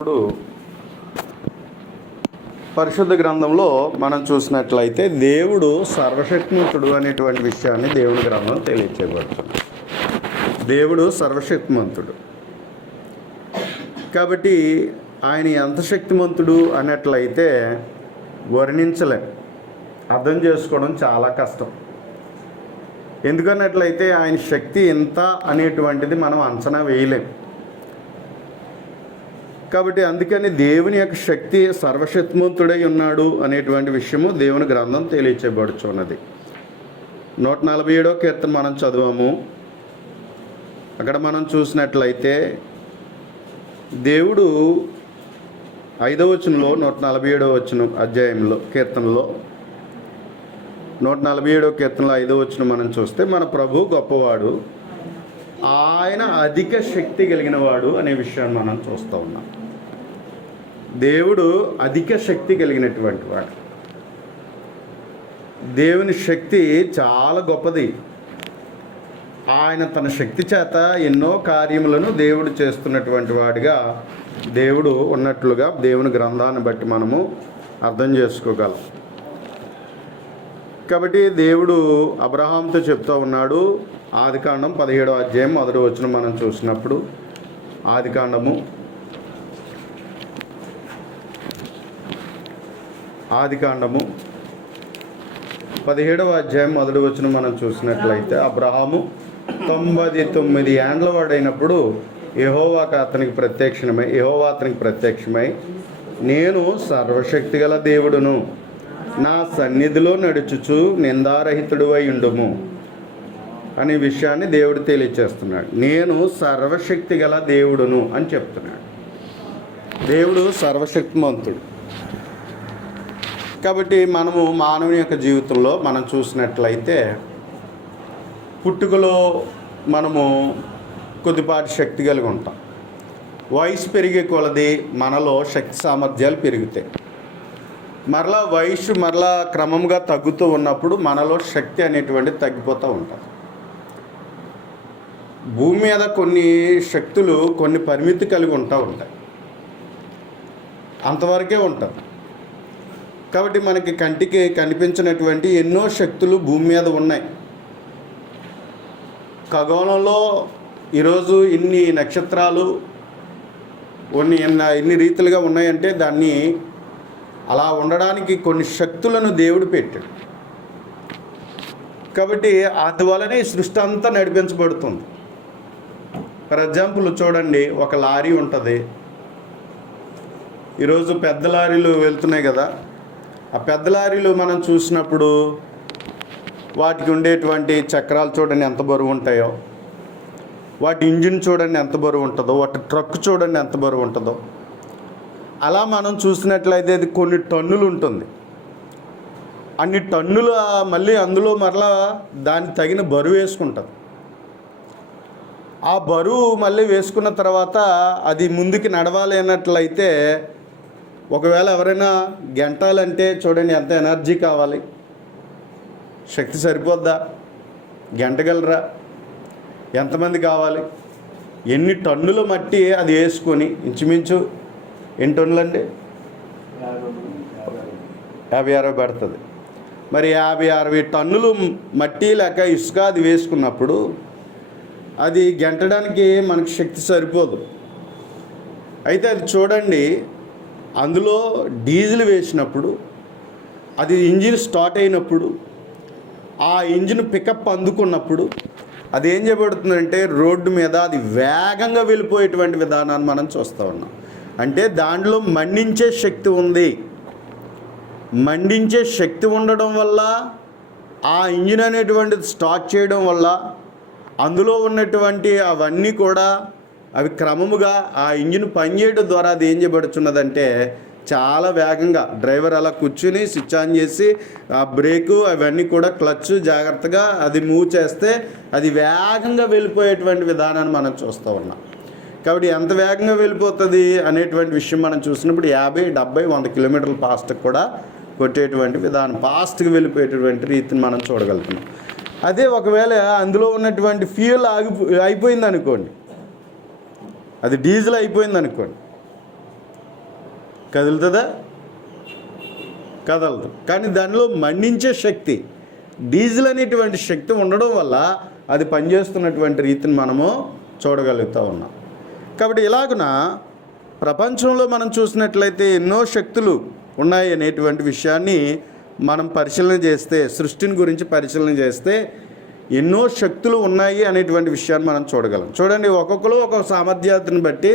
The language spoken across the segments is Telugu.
ఇప్పుడు పరిశుద్ధ గ్రంథంలో మనం చూసినట్లయితే దేవుడు సర్వశక్తిమంతుడు అనేటువంటి విషయాన్ని దేవుని గ్రంథం తెలియచేయబడుతుంది. దేవుడు సర్వశక్తిమంతుడు కాబట్టి ఆయన ఎంత శక్తిమంతుడు అన్నట్లయితే వర్ణించలేం, అర్థం చేసుకోవడం చాలా కష్టం. ఎందుకన్నట్లయితే ఆయన శక్తి ఎంత అనేటువంటిది మనం అంచనా వేయలేం. కాబట్టి అందుకని దేవుని యొక్క శక్తి సర్వశక్తిమంతుడై ఉన్నాడు అనేటువంటి విషయము దేవుని గ్రంథం తెలియచేయబడుచున్నది. 147వ కీర్తన మనం చదివాము. అక్కడ మనం చూసినట్లయితే దేవుడు 5వ వచనంలో 147వ అధ్యాయంలో కీర్తనలో 147వ కీర్తనలో 5వ వచనం మనం చూస్తే మన ప్రభు గొప్పవాడు, ఆయన అధిక శక్తి కలిగిన వాడు అనే విషయాన్ని మనం చూస్తూ ఉన్నాం. దేవుడు అధిక శక్తి కలిగినటువంటి వాడు. దేవుని శక్తి చాలా గొప్పది. ఆయన తన శక్తి చేత ఎన్నో కార్యములను దేవుడు చేస్తున్నటువంటి వాడిగా దేవుడు ఉన్నట్లుగా దేవుని గ్రంథాన్ని బట్టి మనము అర్థం చేసుకోగలం. కాబట్టి దేవుడు అబ్రహాంతో చెప్తూ ఉన్నాడు. ఆదికాండం 17వ అధ్యాయం 1వ వచనం మనం చూసినప్పుడు, ఆదికాండము 17వ అధ్యాయం 1వ వచనం మనం చూసినట్లయితే, అబ్రహాము 99 ఏండ్ల వాడైనప్పుడు యెహోవా అతనికి ప్రత్యక్షమై నేను సర్వశక్తి గల దేవుడును, నా సన్నిధిలో నడుచుచు నిందారహితుడు అయి ఉండుము అనే విషయాన్ని దేవుడు తెలియచేస్తున్నాడు. నేను సర్వశక్తి గల దేవుడును అని చెప్తున్నాడు. దేవుడు సర్వశక్తిమంతుడు. కాబట్టి మనము మానవుని యొక్క జీవితంలో మనం చూసినట్లయితే పుట్టుకలో మనము కొద్దిపాటి శక్తి కలిగి ఉంటాం. వయసు పెరిగే కొలది మనలో శక్తి సామర్థ్యాలు పెరుగుతాయి. వయసు క్రమంగా తగ్గుతూ ఉన్నప్పుడు మనలో శక్తి అనేటువంటిది తగ్గిపోతూ ఉంటుంది. భూమి మీద కొన్ని శక్తులు కొన్ని పరిమితి కలిగి ఉంటాయి, అంతవరకే ఉంటాయి. కాబట్టి మనకి కంటికి కనిపించినటువంటి ఎన్నో శక్తులు భూమి మీద ఉన్నాయి. ఖగోళంలో ఈరోజు ఇన్ని నక్షత్రాలు ఎన్ని రీతిలుగా ఉన్నాయంటే దాన్ని అలా ఉండడానికి కొన్ని శక్తులను దేవుడు పెట్టాడు. కాబట్టి అందువలనే ఈ సృష్టి అంతా నడిపించబడుతుంది. ఫర్ ఎగ్జాంపుల్ చూడండి, ఒక లారీ ఉంటుంది. ఈరోజు పెద్ద లారీలు వెళ్తున్నాయి కదా, ఆ పెద్ద లారీలు మనం చూసినప్పుడు వాటికి ఉండేటువంటి చక్రాలు చూడండి ఎంత బరువు ఉంటాయో, వాటి ఇంజిన్ చూడండి ఎంత బరువు ఉంటుందో, వాటి ట్రక్ చూడండి ఎంత బరువు ఉంటుందో. అలా మనం చూసినట్లయితే అది కొన్ని టన్నులు ఉంటుంది. అన్ని టన్నులు మళ్ళీ అందులో దానికి తగిన బరువు వేసుకుంటుంది. ఆ బరువు మళ్ళీ వేసుకున్న తర్వాత అది ముందుకు నడవాలి అన్నట్లయితే, ఒకవేళ ఎవరైనా గెంటాలంటే చూడండి ఎంత ఎనర్జీ కావాలి, శక్తి సరిపోద్దా, గెంటగలరా, ఎంతమంది కావాలి, ఎన్ని టన్నుల మట్టి అది వేసుకొని ఇంచుమించు ఎన్ని టన్నులు అండి, 50-60 పడుతుంది. మరి 50-60 టన్నులు మట్టి లేక ఇసుక అది వేసుకున్నప్పుడు అది గెంటడానికి మనకి శక్తి సరిపోదు. అయితే అది చూడండి, అందులో డీజిల్ వేసినప్పుడు అది ఇంజిన్ స్టార్ట్ అయినప్పుడు ఆ ఇంజిన్ పికప్ అందుకున్నప్పుడు అది ఏం చేయబడుతుందంటే రోడ్డు మీద అది వేగంగా వెళ్ళిపోయేటువంటి విధానాన్ని మనం చూస్తూ ఉన్నాం. అంటే దాంట్లో మండించే శక్తి ఉంది. మండించే శక్తి ఉండడం వల్ల ఆ ఇంజిన్ అనేటువంటిది స్టార్ట్ చేయడం వల్ల అందులో ఉన్నటువంటి అవన్నీ కూడా అవి క్రమముగా ఆ ఇంజిన్ పనిచేయడం ద్వారా అది ఏం చేయబడుచున్నదంటే చాలా వేగంగా డ్రైవర్ అలా కూర్చుని స్విచ్ ఆన్ చేసి ఆ బ్రేకు అవన్నీ కూడా క్లచ్ జాగ్రత్తగా అది మూవ్ చేస్తే అది వేగంగా వెళ్ళిపోయేటువంటి విధానాన్ని మనం చూస్తూ ఉన్నాం. కాబట్టి ఎంత వేగంగా వెళ్ళిపోతుంది అనేటువంటి విషయం మనం చూసినప్పుడు 50, 70, 100 కిలోమీటర్ల ఫాస్ట్కి కూడా కొట్టేటువంటి విధానం, ఫాస్ట్గా వెళ్ళిపోయేటువంటి రీతిని మనం చూడగలుగుతున్నాం. అదే ఒకవేళ అందులో ఉన్నటువంటి ఫ్యూయల్ అయిపోయింది అనుకోండి, అది డీజిల్ అయిపోయింది అనుకోండి, కదులుతుందా? కదలదు. కానీ దానిలో మండించే శక్తి, డీజిల్ అనేటువంటి శక్తి ఉండడం వల్ల అది పనిచేస్తున్నటువంటి రీతిని మనము చూడగలుగుతూ ఉన్నాం. కాబట్టి ఇలాగున ప్రపంచంలో మనం చూసినట్లయితే ఎన్నో శక్తులు ఉన్నాయి అనేటువంటి విషయాన్ని మనం పరిశీలన చేస్తే, సృష్టిని గురించి పరిశీలన చేస్తే ఎన్నో శక్తులు ఉన్నాయి అనేటువంటి విషయాన్ని మనం చూడగలం. చూడండి, ఒక్కొక్కరు ఒక్కొక్క సామర్థ్యాన్ని బట్టి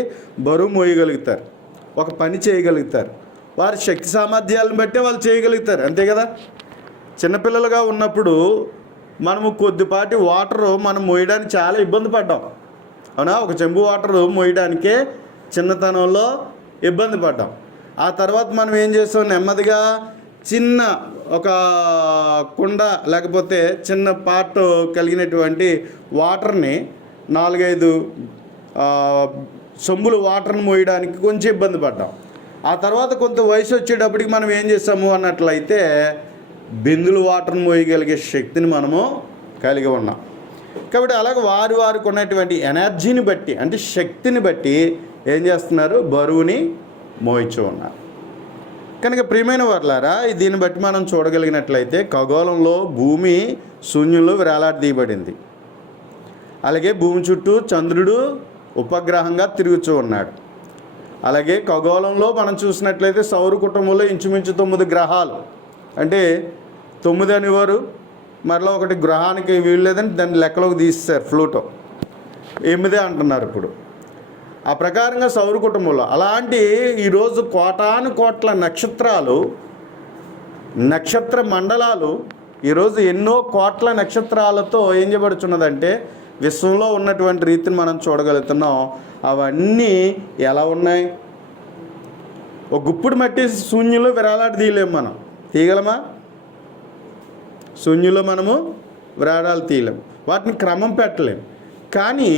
బరువు మోయగలుగుతారు, ఒక పని చేయగలుగుతారు. వారి శక్తి సామర్థ్యాలను బట్టే వాళ్ళు చేయగలుగుతారు, అంతే కదా. చిన్నపిల్లలుగా ఉన్నప్పుడు మనము కొద్దిపాటి వాటరు మనం మోయడానికి చాలా ఇబ్బంది పడ్డాం, అవునా? ఒక చెంబు వాటరు మోయడానికే చిన్నతనంలో ఇబ్బంది పడ్డాం. ఆ తర్వాత మనం ఏం చేస్తాం, నెమ్మదిగా చిన్న ఒక కుండ లేకపోతే చిన్న పార్ట్ కలిగినటువంటి వాటర్ని 4-5 సొంబులు వాటర్ని మోయడానికి కొంచెం ఇబ్బంది పడ్డాం. ఆ తర్వాత కొంత వయసు వచ్చేటప్పటికి మనం ఏం చేస్తాము అన్నట్లయితే బిందులు వాటర్ని మోయగలిగే శక్తిని మనము కలిగి ఉన్నాం. కాబట్టి అలాగే వారికి ఉన్నటువంటి ఎనర్జీని బట్టి, అంటే శక్తిని బట్టి ఏం చేస్తున్నారు, బరువుని మోయిచూ ఉన్నారు. కనుక ప్రియమైన వారులారా, దీన్ని బట్టి మనం చూడగలిగినట్లయితే ఖగోళంలో భూమి శూన్యంలో వేలాడదీయబడింది. అలాగే భూమి చుట్టూ చంద్రుడు ఉపగ్రహంగా తిరుగుతూ ఉన్నాడు. అలాగే ఖగోళంలో మనం చూసినట్లయితే సౌర కుటుంబంలో ఇంచుమించు 9 గ్రహాలు, అంటే 9 అనేవారు, మరలా ఒకటి గ్రహానికి వీలు లేదని దాన్ని లెక్కలోకి తీస్తారు, ప్లూటో 8 అంటున్నారు ఇప్పుడు. ఆ ప్రకారంగా సౌర కుటుంబంలో అలాంటి ఈరోజు కోటాను కోట్ల నక్షత్రాలు, నక్షత్ర మండలాలు, ఈరోజు ఎన్నో కోట్ల నక్షత్రాలతో ఏం చేయబడుచున్నదంటే విశ్వంలో ఉన్నటువంటి రీతిని మనం చూడగలుగుతున్నాం. అవన్నీ ఎలా ఉన్నాయి? ఒక గుప్పుడు మట్టి శూన్యంలో విరాలాడి తీయలేము, మనం తీయగలమా? శూన్యంలో మనము విరాడాలు తీయలేము, వాటిని క్రమం పెట్టలేము. కానీ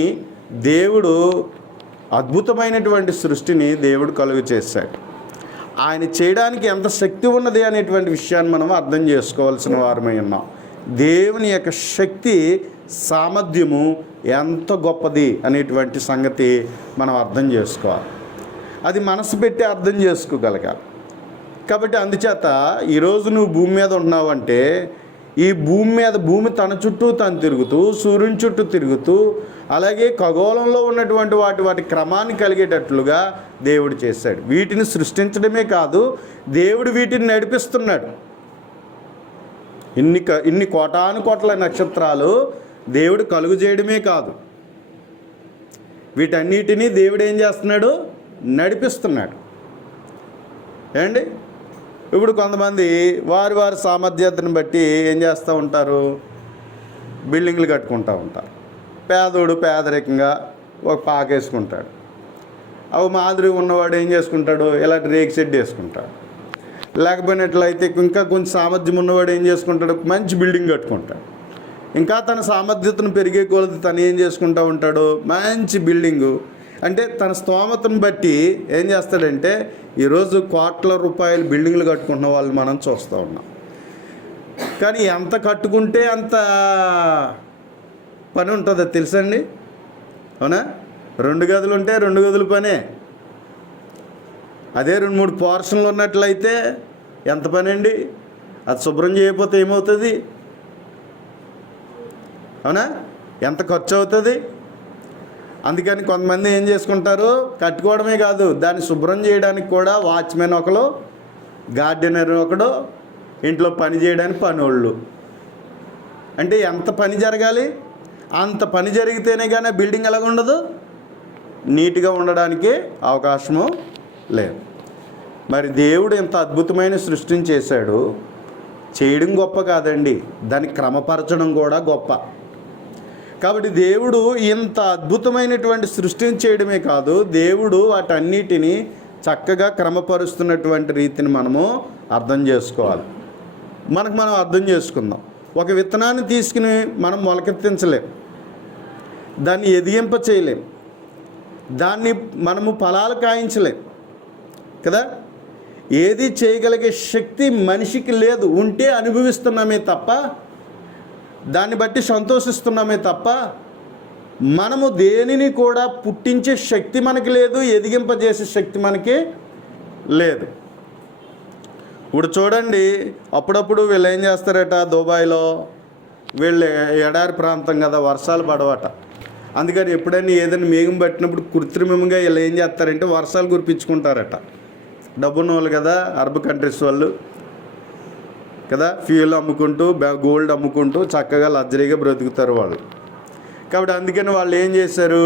దేవుడు అద్భుతమైనటువంటి సృష్టిని దేవుడు కలుగు చేశాడు. ఆయన చేయడానికి ఎంత శక్తి ఉన్నది అనేటువంటి విషయాన్ని మనం అర్థం చేసుకోవాల్సిన వారమై ఉన్నాం. దేవుని యొక్క శక్తి సామర్థ్యము ఎంత గొప్పది అనేటువంటి సంగతి మనం అర్థం చేసుకోవాలి. అది మనసు పెట్టి అర్థం చేసుకోగలగాలి. కాబట్టి అందుచేత ఈరోజు నువ్వు భూమి మీద ఉన్నావంటే ఈ భూమి మీద భూమి తన చుట్టూ తను తిరుగుతూ, సూర్యుని చుట్టూ తిరుగుతూ, అలాగే ఖగోళంలో ఉన్నటువంటి వాటి క్రమాన్ని కలిగేటట్లుగా దేవుడు చేశాడు. వీటిని సృష్టించడమే కాదు, దేవుడు వీటిని నడిపిస్తున్నాడు. ఇన్ని కోటాను కోట్ల నక్షత్రాలు దేవుడు కలుగు చేయడమే కాదు, వీటన్నిటినీ దేవుడు ఏం చేస్తున్నాడు, నడిపిస్తున్నాడు. ఏమండి, ఇప్పుడు కొంతమంది వారి సామర్థ్యతను బట్టి ఏం చేస్తూ ఉంటారు, బిల్డింగ్లు కట్టుకుంటూ ఉంటారు. పేదోడు పేదరికంగా ఒక పాకేసుకుంటాడు. అవి మాదిరి ఉన్నవాడు ఏం చేసుకుంటాడు, ఇలాంటి రేక్ షెడ్ వేసుకుంటాడు. లేకపోయినట్లయితే ఇంకా కొంచెం సామర్థ్యం ఉన్నవాడు ఏం చేసుకుంటాడు, మంచి బిల్డింగ్ కట్టుకుంటాడు. ఇంకా తన సామర్థ్యతను పెరిగే కొలది తను ఏం చేసుకుంటూ ఉంటాడు, మంచి బిల్డింగు. అంటే తన స్తోమతను బట్టి ఏం చేస్తాడంటే ఈరోజు కోట్ల రూపాయలు బిల్డింగ్లు కట్టుకుంటున్న వాళ్ళు మనం చూస్తూ ఉన్నాం. కానీ ఎంత కట్టుకుంటే అంత పని ఉంటుందో తెలుసండి, అవునా? 2 గదులు ఉంటే 2 గదుల పనే. అదే 2-3 పోర్షన్లు ఉన్నట్లయితే ఎంత పని అండి? అది శుభ్రం చేయకపోతే ఏమవుతుంది, అవునా? ఎంత ఖర్చు అవుతుంది? అందుకని కొంతమంది ఏం చేసుకుంటారు, కట్టుకోవడమే కాదు దాన్ని శుభ్రం చేయడానికి కూడా వాచ్మెన్ ఒకడు, గార్డెనర్ ఒకడు, ఇంట్లో పని చేయడానికి పనోళ్ళు. అంటే ఎంత పని జరగాలి, అంత పని జరిగితేనే కానీ బిల్డింగ్ ఎలాగ ఉండదు, నీట్గా ఉండడానికి అవకాశము లేదు. మరి దేవుడు ఎంత అద్భుతమైన సృష్టిని చేశాడు. చేయడం గొప్ప కాదండి, దాన్ని క్రమపరచడం కూడా గొప్ప. కాబట్టి దేవుడు ఇంత అద్భుతమైనటువంటి సృష్టిని చేయడమే కాదు, దేవుడు వాటన్నిటిని చక్కగా క్రమపరుస్తున్నటువంటి రీతిని మనము అర్థం చేసుకోవాలి. మనం అర్థం చేసుకుందాం. ఒక విత్తనాన్ని తీసుకుని మనం మొలకెత్తించలేం, దాన్ని ఎదిగింప చేయలేం, దాన్ని మనము ఫలాలు కాయించలేం కదా. ఏది చేయగలిగే శక్తి మనిషికి లేదు. ఉంటే అనుభవిస్తున్నామే తప్ప, దాన్ని బట్టి సంతోషిస్తున్నామే తప్ప, మనము దేనిని కూడా పుట్టించే శక్తి మనకి లేదు, ఎదిగింపజేసే శక్తి మనకి లేదు. ఇప్పుడు చూడండి, అప్పుడప్పుడు వీళ్ళు ఏం చేస్తారట, దుబాయ్లో వీళ్ళు ఎడారి ప్రాంతం కదా, వర్షాలు పడవట. అందుకని ఎప్పుడైనా ఏదైనా మేఘం పట్టినప్పుడు కృత్రిమంగా వీళ్ళు ఏం చేస్తారంటే వర్షాలు కురిపించుకుంటారట. డబ్బున్న వాళ్ళు కదా, అరబ్ కంట్రీస్ వాళ్ళు కదా, ఫ్యూయల్ అమ్ముకుంటూ గోల్డ్ అమ్ముకుంటూ చక్కగా లగ్జరీగా బ్రతుకుతారు వాళ్ళు. కాబట్టి అందుకని వాళ్ళు ఏం చేశారు,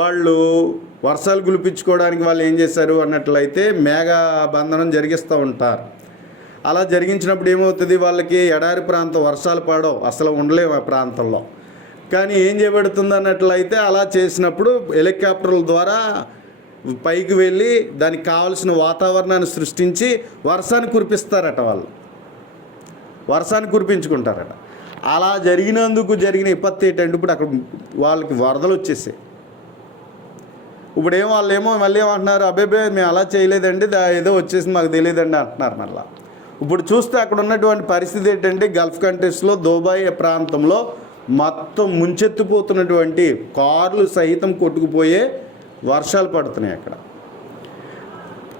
వాళ్ళు వర్షాలు కురిపించుకోవడానికి వాళ్ళు ఏం చేశారు అన్నట్లయితే మేఘబంధనం జరిగిస్తూ ఉంటారు. అలా జరిగించినప్పుడు ఏమవుతుంది, వాళ్ళకి ఎడారి ప్రాంతం వర్షాలు పడవు, అసలు ఉండలేము ఆ ప్రాంతంలో. కానీ ఏం చేయబడుతుంది అన్నట్లయితే అలా చేసినప్పుడు హెలికాప్టర్ల ద్వారా పైకి వెళ్ళి దానికి కావలసిన వాతావరణాన్ని సృష్టించి వర్షాన్ని కురిపిస్తారట, వాళ్ళు వర్షాన్ని కురిపించుకుంటారట. అలా జరిగినందుకు జరిగిన విపత్తి ఏంటంటే ఇప్పుడు అక్కడ వాళ్ళకి వరదలు వచ్చేసాయి. ఇప్పుడేమో వాళ్ళేమో మళ్ళీ ఏమంటున్నారు, అబ్బాయి మేము అలా చేయలేదండి, ఏదో వచ్చేసి మాకు తెలియదండి అంటున్నారు. మళ్ళీ ఇప్పుడు చూస్తే అక్కడ ఉన్నటువంటి పరిస్థితి ఏంటంటే గల్ఫ్ కంట్రీస్లో దుబాయ్ ప్రాంతంలో మొత్తం ముంచెత్తిపోతున్నటువంటి కార్లు సహితం కొట్టుకుపోయే వర్షాలు పడుతున్నాయి అక్కడ.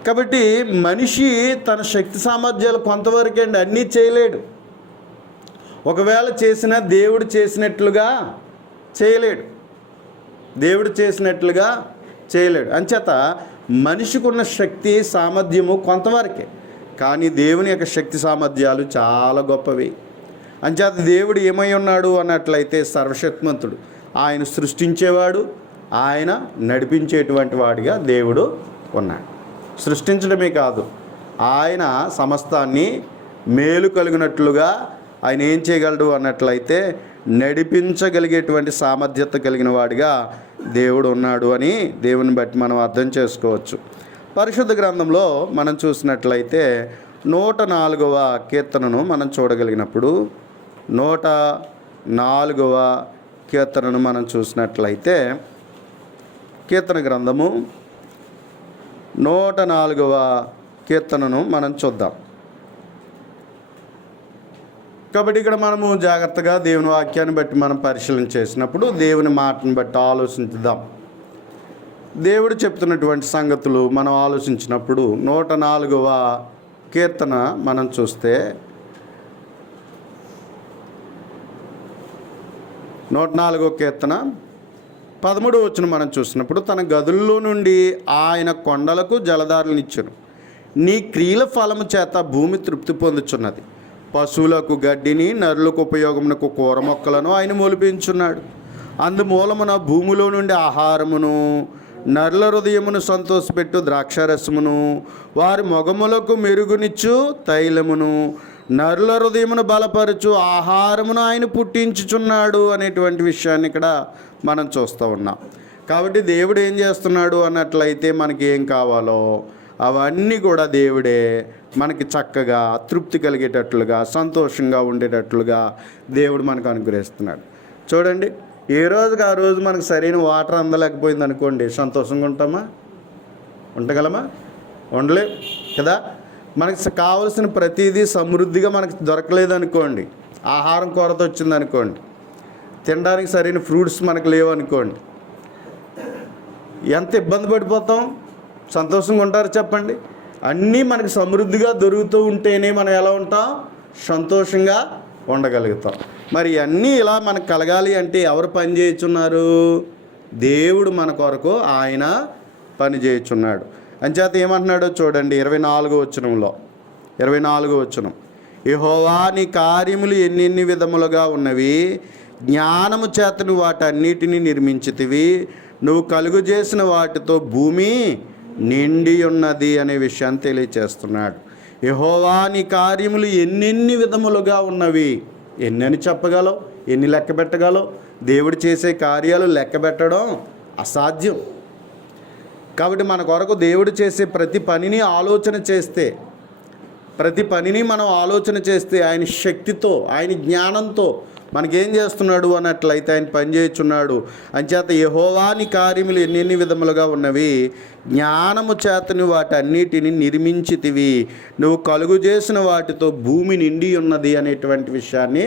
కాబట్టి మనిషి తన శక్తి సామర్థ్యాలు కొంతవరకు అండి అన్నీ చేయలేడు. ఒకవేళ చేసినా దేవుడు చేసినట్లుగా చేయలేడు, దేవుడు చేసినట్లుగా చేయలేడు. అంచేత మనిషికి ఉన్న శక్తి సామర్థ్యము కొంతవరకే, కానీ దేవుని యొక్క శక్తి సామర్థ్యాలు చాలా గొప్పవి. అంచేత దేవుడు ఏమై ఉన్నాడు అన్నట్లయితే సర్వశక్తిమంతుడు, ఆయన సృష్టించేవాడు, ఆయన నడిపించేటువంటి వాడిగా దేవుడు ఉన్నాడు. సృష్టించడమే కాదు, ఆయన సమస్తాన్ని మేలు కలిగినట్లుగా ఆయన ఏం చేయగలడు అన్నట్లయితే నడిపించగలిగేటువంటి సామర్థ్యత కలిగిన వాడిగా దేవుడు ఉన్నాడు అని దేవుని బట్టి మనం అర్థం చేసుకోవచ్చు. పరిశుద్ధ గ్రంథంలో మనం చూసినట్లయితే 104వ కీర్తనను మనం చూడగలిగినప్పుడు 104వ కీర్తనను మనం చూసినట్లయితే కీర్తన గ్రంథము 104వ కీర్తనను మనం చూద్దాం. కాబట్టి ఇక్కడ మనము జాగ్రత్తగా దేవుని వాక్యాన్ని బట్టి మనం పరిశీలన చేసినప్పుడు దేవుని మాటను బట్టి ఆలోచించుదాం. దేవుడు చెప్తున్నటువంటి సంగతులు మనం ఆలోచించినప్పుడు 104వ కీర్తన మనం చూస్తే 104వ కీర్తన 13వ వచనం మనం చూసినప్పుడు, తన గదుల్లో నుండి ఆయన కొండలకు జలధారలనిచ్చును, నీ క్రియల ఫలము చేత భూమి తృప్తి పొందుచున్నది, పశువులకు గడ్డిని నరులకు ఉపయోగమునకు కూర మొక్కలను ఆయన మొలిపించున్నాడు, అందుమూలమున భూమిలో నుండి ఆహారమును నరుల హృదయమును సంతోషపెట్టు ద్రాక్షారసమును వారి మొగములకు మెరుగునిచ్చు తైలమును నరుల హృదయమును బలపరచు ఆహారమును ఆయన పుట్టించుచున్నాడు అనేటువంటి విషయాన్ని ఇక్కడ మనం చూస్తూ ఉన్నాం. కాబట్టి దేవుడు ఏం చేస్తున్నాడు అన్నట్లయితే మనకి ఏం కావాలో అవన్నీ కూడా దేవుడే మనకి చక్కగా తృప్తి కలిగేటట్లుగా సంతోషంగా ఉండేటట్లుగా దేవుడు మనకు అనుగ్రహిస్తున్నాడు. చూడండి, ఏ రోజుకి ఆ రోజు మనకు సరైన వాటర్ అందలేకపోయింది అనుకోండి, సంతోషంగా ఉంటామా? ఉండగలమా? ఉండలేం కదా. మనకి కావలసిన ప్రతిదీ సమృద్ధిగా మనకు దొరకలేదనుకోండి, ఆహారం కొరత వచ్చిందనుకోండి, తినడానికి సరైన ఫ్రూట్స్ మనకు లేవనుకోండి, ఎంత ఇబ్బంది పడిపోతాం? సంతోషంగా ఉంటారు చెప్పండి? అన్నీ మనకు సమృద్ధిగా దొరుకుతూ ఉంటేనే మనం ఎలా ఉంటాం? సంతోషంగా ఉండగలుగుతాం. మరి అన్నీ ఇలా మనకు కలగాలి అంటే ఎవరు పని చేయుచున్నారు? దేవుడు మన కొరకు ఆయన పని చేయుచున్నాడు. అంచేత ఏమంటున్నాడో చూడండి, 24వ వచనం, యెహోవా నీ కార్యములు ఎన్నెన్ని విధములుగా ఉన్నవి, జ్ఞానము చేతను వాటన్నిటిని నిర్మించితివి, నువ్వు కలుగు చేసిన వాటితో భూమి నిండి ఉన్నది అనే విషయాన్ని తెలియచేస్తున్నాడు. యెహోవా నీ కార్యములు ఎన్నెన్ని విధములుగా ఉన్నవి. ఎన్నని చెప్పగలవు? ఎన్ని లెక్క పెట్టగలవు? దేవుడు చేసే కార్యాలు లెక్క పెట్టడం అసాధ్యం. కాబట్టి మన కొరకు దేవుడు చేసే ప్రతి పనిని మనం ఆలోచన చేస్తే ఆయన శక్తితో, ఆయన జ్ఞానంతో మనకేం చేస్తున్నాడు అన్నట్లయితే ఆయన పని చేయుచున్నాడు. అంచేత యెహోవా నీ కార్యములు ఎన్నెన్ని విధములుగా ఉన్నవి, జ్ఞానము చేతని వాటన్నిటిని నిర్మించితివి, నువ్వు కలుగు చేసిన వాటితో భూమి నిండి ఉన్నది అనేటువంటి విషయాన్ని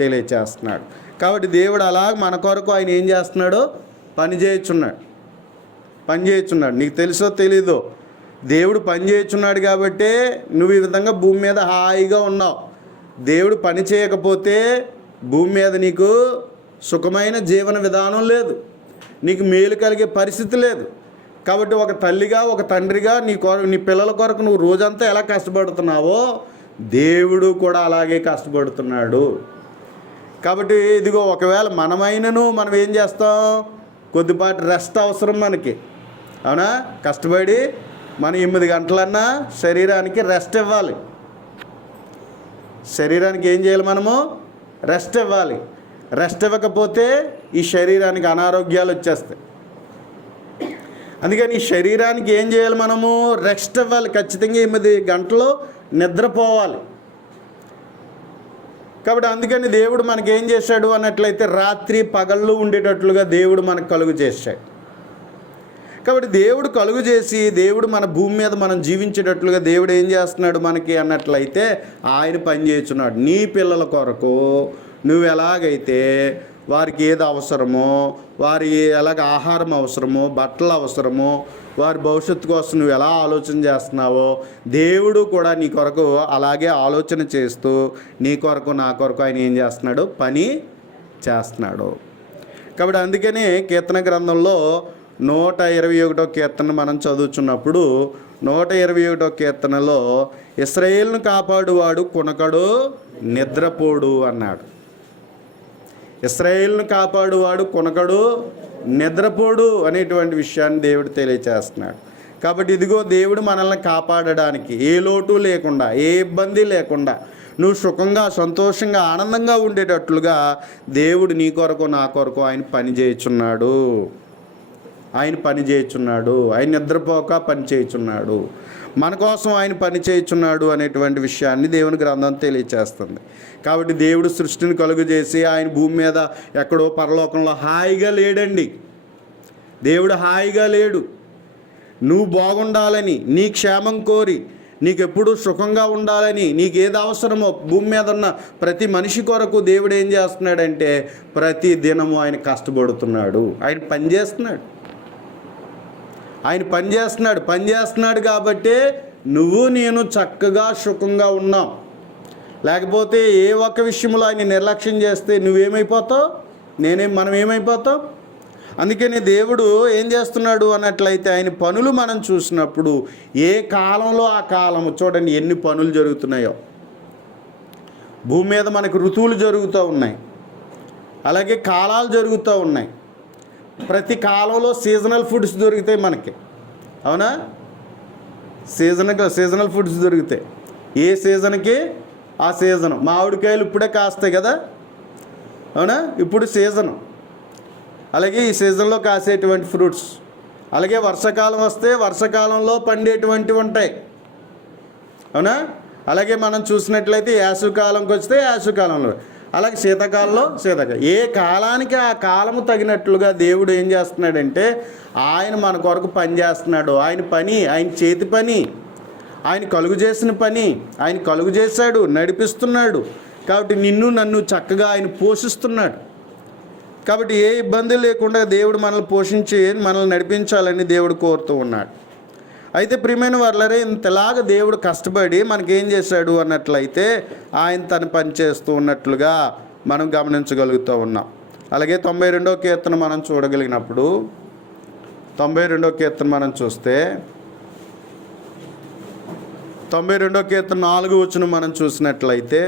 తెలియచేస్తున్నాడు. కాబట్టి దేవుడు అలా మన కొరకు ఆయన ఏం చేస్తున్నాడో పని చేయుచున్నాడు. నీకు తెలుసో తెలీదో, దేవుడు పని చేయుచున్నాడు కాబట్టే నువ్వు ఈ విధంగా భూమి మీద హాయిగా ఉన్నావు. దేవుడు పని చేయకపోతే భూమి మీద నీకు సుఖమైన జీవన విధానం లేదు, నీకు మేలు కలిగే పరిస్థితి లేదు. కాబట్టి ఒక తల్లిగా ఒక తండ్రిగా నీ పిల్లల కొరకు నువ్వు రోజంతా ఎలా కష్టపడుతున్నావో దేవుడు కూడా అలాగే కష్టపడుతున్నాడు. కాబట్టి ఇదిగో ఒకవేళ మనం ఏం చేస్తాం, కొద్దిపాటి రెస్ట్ అవసరం మనకి, అవునా? కష్టపడి మనం 8 గంటలన్నా శరీరానికి రెస్ట్ ఇవ్వాలి. శరీరానికి ఏం చేయాలి? మనము రెస్ట్ ఇవ్వాలి. రెస్ట్ ఇవ్వకపోతే ఈ శరీరానికి అనారోగ్యాలు వచ్చేస్తాయి. అందుకని ఈ శరీరానికి ఏం చేయాలి? మనము రెస్ట్ ఇవ్వాలి. ఖచ్చితంగా 8 గంటలు నిద్రపోవాలి. కాబట్టి అందుకని దేవుడు మనకి ఏం చేశాడు అన్నట్లయితే రాత్రి పగళ్ళు ఉండేటట్లుగా దేవుడు మనకు కలుగు చేశాడు. కాబట్టి దేవుడు కలుగు చేసి దేవుడు మన భూమి మీద మనం జీవించేటట్లుగా దేవుడు ఏం చేస్తున్నాడు మనకి అన్నట్లయితే ఆయన పని చేస్తున్నాడు. నీ పిల్లల కొరకు నువ్వు ఎలాగైతే వారికి ఏది అవసరమో, వారి ఎలాగ ఆహారం అవసరమో, బట్టలు అవసరమో, వారి భవిష్యత్తు కోసం నువ్వు ఎలా ఆలోచన చేస్తున్నావో దేవుడు కూడా నీ కొరకు అలాగే ఆలోచన చేస్తూ నీ కొరకు నా కొరకు ఆయన ఏం చేస్తున్నాడు? పని చేస్తున్నాడు. కాబట్టి అందుకని కీర్తన గ్రంథంలో 121వ కీర్తన మనం చదువుతున్నప్పుడు 121వ కీర్తనలో ఇశ్రాయేలును కాపాడువాడు కునకడు నిద్రపోడు అన్నాడు. ఇశ్రాయేలును కాపాడువాడు కొనకడు నిద్రపోడు అనేటువంటి విషయాన్ని దేవుడు తెలియచేస్తున్నాడు. కాబట్టి ఇదిగో దేవుడు మనల్ని కాపాడడానికి ఏ లోటు లేకుండా, ఏ ఇబ్బంది లేకుండా నువ్వు సుఖంగా, సంతోషంగా, ఆనందంగా ఉండేటట్లుగా దేవుడు నీ కొరకు నా కొరకు ఆయన పని చేయుచున్నాడు. ఆయన నిద్రపోక పని చేయుచున్నాడు. మన కోసం ఆయన పని చేయుచున్నాడు అనేటువంటి విషయాన్ని దేవుని గ్రంథం తెలియచేస్తుంది. కాబట్టి దేవుడు సృష్టిని కలుగు చేసి ఆయన భూమి మీద ఎక్కడో పరలోకంలో హాయిగా లేడండి. దేవుడు హాయిగా లేడు. నువ్వు బాగుండాలని, నీ క్షేమం కోరి, నీకెప్పుడు సుఖంగా ఉండాలని, నీకేది అవసరమో భూమి మీద ఉన్న ప్రతి మనిషి కొరకు దేవుడు ఏం చేస్తున్నాడంటే ప్రతి దినము ఆయన కష్టపడుతున్నాడు. ఆయన పని చేస్తున్నాడు కాబట్టి నువ్వు నేను చక్కగా సుఖంగా ఉన్నాం. లేకపోతే ఏ ఒక్క విషయంలో ఆయన నిర్లక్ష్యం చేస్తే నువ్వేమైపోతావు, మనం ఏమైపోతాం. అందుకని దేవుడు ఏం చేస్తున్నాడు అన్నట్లయితే ఆయన పనులు మనం చూసినప్పుడు ఏ కాలంలో ఆ కాలము చూడండి ఎన్ని పనులు జరుగుతున్నాయో. భూమి మీద మనకు ఋతువులు జరుగుతూ ఉన్నాయి, అలాగే కాలాలు జరుగుతూ ఉన్నాయి. ప్రతి కాలంలో సీజనల్ ఫుడ్స్ దొరుకుతాయి మనకి, అవునా? సీజనల్ ఫుడ్స్ దొరుకుతాయి. ఏ సీజన్కి ఆ సీజను. మామిడికాయలు ఇప్పుడే కాస్తాయి కదా, అవునా? ఇప్పుడు సీజను. అలాగే ఈ సీజన్లో కాసేటువంటి ఫ్రూట్స్, అలాగే వర్షాకాలం వస్తే వర్షాకాలంలో పండేటువంటివి ఉంటాయి, అవునా? అలాగే మనం చూసినట్లయితే వేసవికాలంకి వస్తే వేసవికాలంలో, అలాగే శీతాకాలంలో శీతాకాలం. ఏ కాలానికి ఆ కాలము తగినట్లుగా దేవుడు ఏం చేస్తున్నాడంటే ఆయన మన కొరకు పని చేస్తున్నాడు. ఆయన చేతి పని, ఆయన కలుగు చేసిన పని, ఆయన కలుగు చేశాడు, నడిపిస్తున్నాడు. కాబట్టి నిన్ను నన్ను చక్కగా ఆయన పోషిస్తున్నాడు. కాబట్టి ఏ ఇబ్బంది లేకుండా దేవుడు మనల్ని పోషించి మనల్ని నడిపించాలని దేవుడు కోరుతూ ఉన్నాడు. అయితే ప్రియమైన వారలారా, ఇంతలాగా దేవుడు కష్టపడి మనకేం చేశాడు అన్నట్లయితే ఆయన తన పని చేస్తూ ఉన్నట్లుగా మనం గమనించగలుగుతూ ఉన్నాం. అలాగే 92వ కీర్తన మనం చూడగలిగినప్పుడు 92వ కీర్తన మనం చూస్తే 92వ కీర్తన 4వ వచనం మనం చూసినట్లయితే,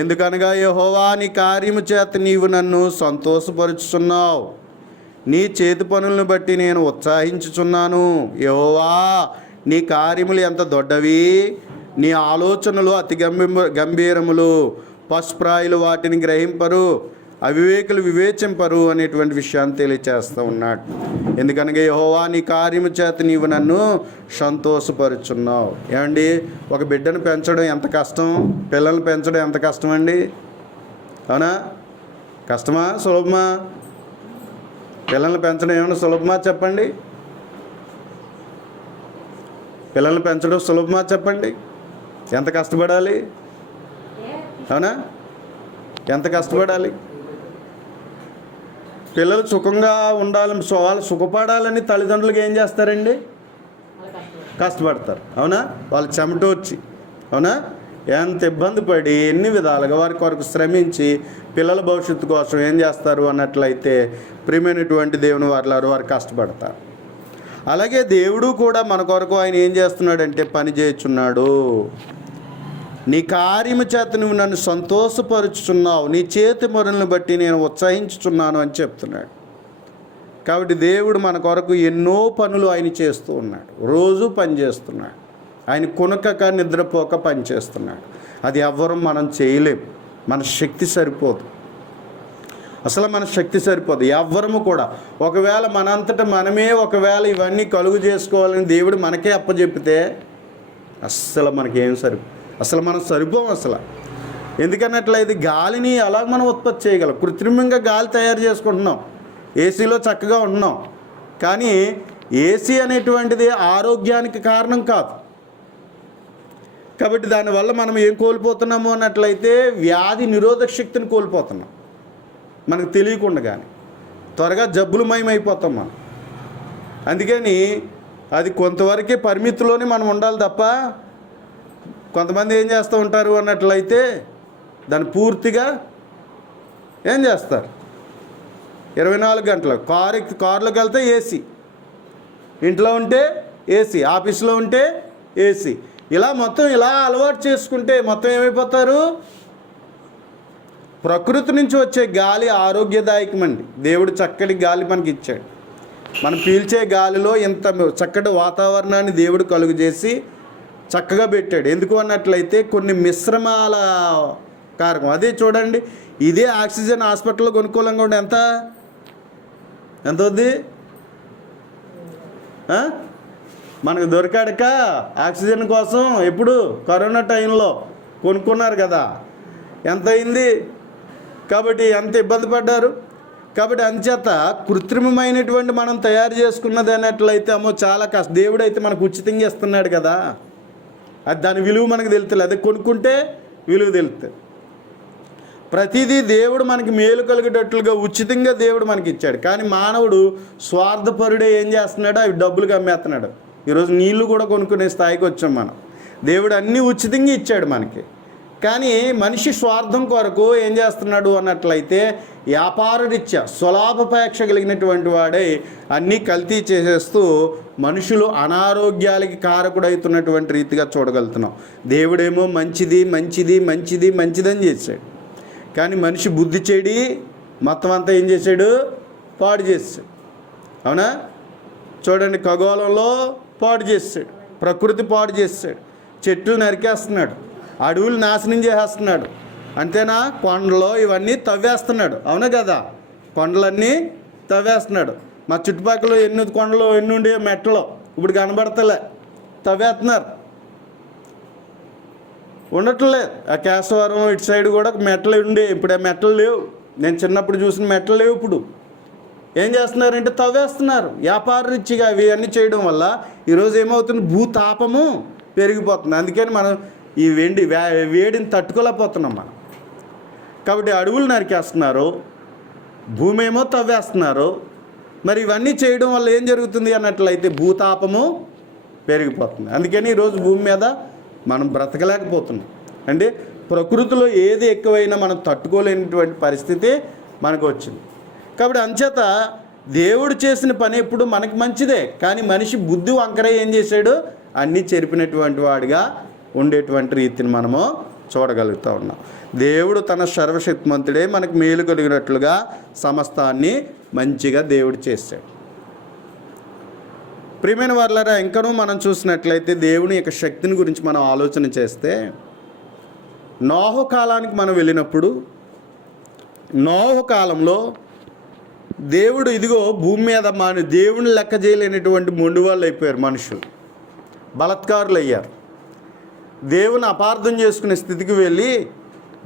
ఎందుకనగా యెహోవా నీ కార్యము చేత నీవు నన్ను సంతోషపరుచుచున్నావు, నీ చేతి పనులను బట్టి నేను ఉత్సాహించుచున్నాను. యెహోవా నీ కార్యములు ఎంత దొడ్డవి, నీ ఆలోచనలు అతి గంభీరములు. పశుప్రాయులు వాటిని గ్రహింపరు, అవివేకులు వివేచింపరు అనేటువంటి విషయాన్ని తెలియచేస్తూ ఉన్నాడు. ఎందుకనగా యెహోవా నీ కార్యము చేత నీవు నన్ను సంతోషపరుచున్నావు. ఏమండి, ఒక బిడ్డను పెంచడం ఎంత కష్టం, పిల్లల్ని పెంచడం ఎంత కష్టం అండి, అవునా? కష్టమా సులభమా? పిల్లల్ని పెంచడం ఏమైనా సులభమా చెప్పండి? పిల్లల్ని పెంచడం సులభమా చెప్పండి? ఎంత కష్టపడాలి, అవునా? ఎంత కష్టపడాలి? పిల్లలు సుఖంగా ఉండాలని, వాళ్ళు సుఖపడాలని తల్లిదండ్రులకు ఏం చేస్తారండి? కష్టపడతారు, అవునా? వాళ్ళు చెమటోర్చి, అవునా, ఎంత ఇబ్బంది పడి ఎన్ని విధాలుగా వారి కొరకు శ్రమించి పిల్లల భవిష్యత్తు కోసం ఏం చేస్తారు అన్నట్లయితే ప్రియమైనటువంటి దేవుని వారు కష్టపడతారు. అలాగే దేవుడు కూడా మన కొరకు ఆయన ఏం చేస్తున్నాడంటే పని చేయుచున్నాడు. నీ కార్యము చేత నువ్వు నన్ను సంతోషపరుచుచున్నావు, నీ చేతి మొరలను బట్టి నేను ఉత్సహించుచున్నాను అని చెప్తున్నాడు. కాబట్టి దేవుడు మన కొరకు ఎన్నో పనులు ఆయన చేస్తూ ఉన్నాడు, రోజు పని చేస్తున్నాడు. ఆయన కొనకక నిద్రపోక పని చేస్తున్నాడు. అది ఎవ్వరూ మనం చేయలేం, మన శక్తి సరిపోదు, అసలు మన శక్తి సరిపోదు ఎవ్వరము కూడా. ఒకవేళ మనంతట మనమే ఒకవేళ ఇవన్నీ కలుగు చేసుకోవాలని దేవుడు మనకే అప్పచెప్పితే అస్సలు మనకేం అసలు మనం సరిపోం అసలు. ఎందుకన్నట్లయితే గాలిని అలా మనం ఉత్పత్తి చేయగలం. కృత్రిమంగా గాలి తయారు చేసుకుంటున్నాం, ఏసీలో చక్కగా ఉంటున్నాం, కానీ ఏసీ అనేటువంటిది ఆరోగ్యానికి కారణం కాదు. కాబట్టి దానివల్ల మనం ఏం కోల్పోతున్నాము అన్నట్లయితే వ్యాధి నిరోధక శక్తిని కోల్పోతున్నాం మనకు తెలియకుండా. కానీ త్వరగా జబ్బులమయమైపోతాం మనం. అందుకని అది కొంతవరకే పరిమితిలోనే మనం ఉండాలి తప్ప కొంతమంది ఏం చేస్తూ ఉంటారు అన్నట్లయితే దాన్ని పూర్తిగా ఏం చేస్తారు, 24 గంటలు కారులోకి వెళ్తే ఏసీ, ఇంట్లో ఉంటే ఏసీ, ఆఫీస్లో ఉంటే ఏసీ, ఇలా మొత్తం ఇలా అలవాటు చేసుకుంటే మొత్తం ఏమైపోతారు. ప్రకృతి నుంచి వచ్చే గాలి ఆరోగ్యదాయకమండి. దేవుడు చక్కటి గాలి మనకి ఇచ్చాడు. మనం పీల్చే గాలిలో ఇంత చక్కటి వాతావరణాన్ని దేవుడు కలుగు చేసి చక్కగా పెట్టాడు. ఎందుకు అన్నట్లయితే కొన్ని మిశ్రమాల కారకం. అదే చూడండి, ఇదే ఆక్సిజన్ హాస్పిటల్లో కొనుక్కోలంగా ఉండే ఎంత అవుద్ది? మనకు దొరికాడక ఆక్సిజన్ కోసం ఎప్పుడు కరోనా టైంలో కొనుక్కున్నారు కదా, ఎంత అయింది? కాబట్టి ఎంత ఇబ్బంది పడ్డారు. కాబట్టి అంచేత కృత్రిమమైనటువంటి మనం తయారు చేసుకున్నది అన్నట్లయితే అమ్మో చాలా కష్టం. దేవుడు అయితే మనకు ఉచితంగా ఇస్తున్నాడు కదా, అది దాని విలువ మనకు తెలుస్తుంది. అదే కొనుక్కుంటే విలువ తెలుస్తుంది. ప్రతిదీ దేవుడు మనకి మేలు కలిగేటట్లుగా ఉచితంగా దేవుడు మనకి ఇచ్చాడు. కానీ మానవుడు స్వార్థపరుడే ఏం చేస్తున్నాడు, అవి డబ్బులుగా అమ్మేస్తున్నాడు. ఈరోజు నీళ్లు కూడా కొనుక్కునే స్థాయికి వచ్చాం మనం. దేవుడు అన్నీ ఉచితంగా ఇచ్చాడు మనకి, కానీ మనిషి స్వార్థం కొరకు ఏం చేస్తున్నాడు అన్నట్లయితే వ్యాపార రీత్యా స్వలాభాపేక్ష కలిగినటువంటి వాడే అన్నీ కల్తీ చేసేస్తూ మనుషులు అనారోగ్యాలకి కారకుడవుతున్నటువంటి రీతిగా చూడగలుగుతున్నాం. దేవుడేమో మంచిది మంచిది మంచిది మంచిదని చేశాడు, కానీ మనిషి బుద్ధి చెడి మొత్తం అంతా ఏం చేశాడు, పాడు చేశాడు. అవునా? చూడండి, ఖగోళంలో పాడు చేశాడు, ప్రకృతి పాడు చేశాడు, చెట్లు నరికేస్తున్నాడు, అడవులు నాశనం చేసేస్తున్నాడు. అంతేనా? కొండలు ఇవన్నీ తవ్వేస్తున్నాడు. అవునా కదా? కొండలన్నీ తవ్వేస్తున్నాడు. మా చుట్టుపక్కల ఎన్ని కొండలు ఎన్ని ఉండే మెట్టలు ఇప్పుడు కనబడతలే, తవ్వేస్తున్నారు, ఉండట్లేదు. ఆ కేశవరం ఇటు సైడ్ కూడా మెట్టలు ఉండే, ఇప్పుడు ఆ మెట్టలు లేవు. నేను చిన్నప్పుడు చూసిన మెట్టలు లేవు. ఇప్పుడు ఏం చేస్తున్నారంటే తవ్వేస్తున్నారు. వ్యాపార రీత్యా అవి అన్నీ చేయడం వల్ల ఈరోజు ఏమవుతుంది, భూతాపము పెరిగిపోతుంది. అందుకని మనం ఈ వేడిని తట్టుకోలేకపోతున్నాం మనం. కాబట్టి అడవులు నరికేస్తున్నారు, భూమి ఏమో తవ్వేస్తున్నారు. మరి ఇవన్నీ చేయడం వల్ల ఏం జరుగుతుంది అన్నట్లయితే భూతాపము పెరిగిపోతుంది. అందుకని ఈరోజు భూమి మీద మనం బ్రతకలేకపోతున్నాం. అంటే ప్రకృతిలో ఏది ఎక్కువైనా మనం తట్టుకోలేనటువంటి పరిస్థితి మనకు వచ్చింది. కాబట్టి అంచేత దేవుడు చేసిన పని ఎప్పుడు మనకి మంచిదే, కానీ మనిషి బుద్ధి వంకర ఏం చేశాడు, అన్నీ చెరిపినటువంటి వాడిగా ఉండేటువంటి రీతిని మనము చూడగలుగుతూ ఉన్నాం. దేవుడు తన సర్వశక్తిమంతుడే మనకు మేలు కలిగినట్లుగా సమస్తాన్ని మంచిగా దేవుడు చేశాడు. ప్రియమైన వారలారా, ఇంకనూ మనం చూసినట్లయితే దేవుని యొక్క శక్తిని గురించి మనం ఆలోచన చేస్తే, నోహు కాలానికి మనం వెళ్ళినప్పుడు నోహు కాలంలో దేవుడు ఇదిగో భూమి మీద దేవుని లెక్క చేయలేనటువంటి మొండి వాళ్ళు అయిపోయారు. మనుషులు బలత్కారులు అయ్యారు. దేవుని అపార్థం చేసుకునే స్థితికి వెళ్ళి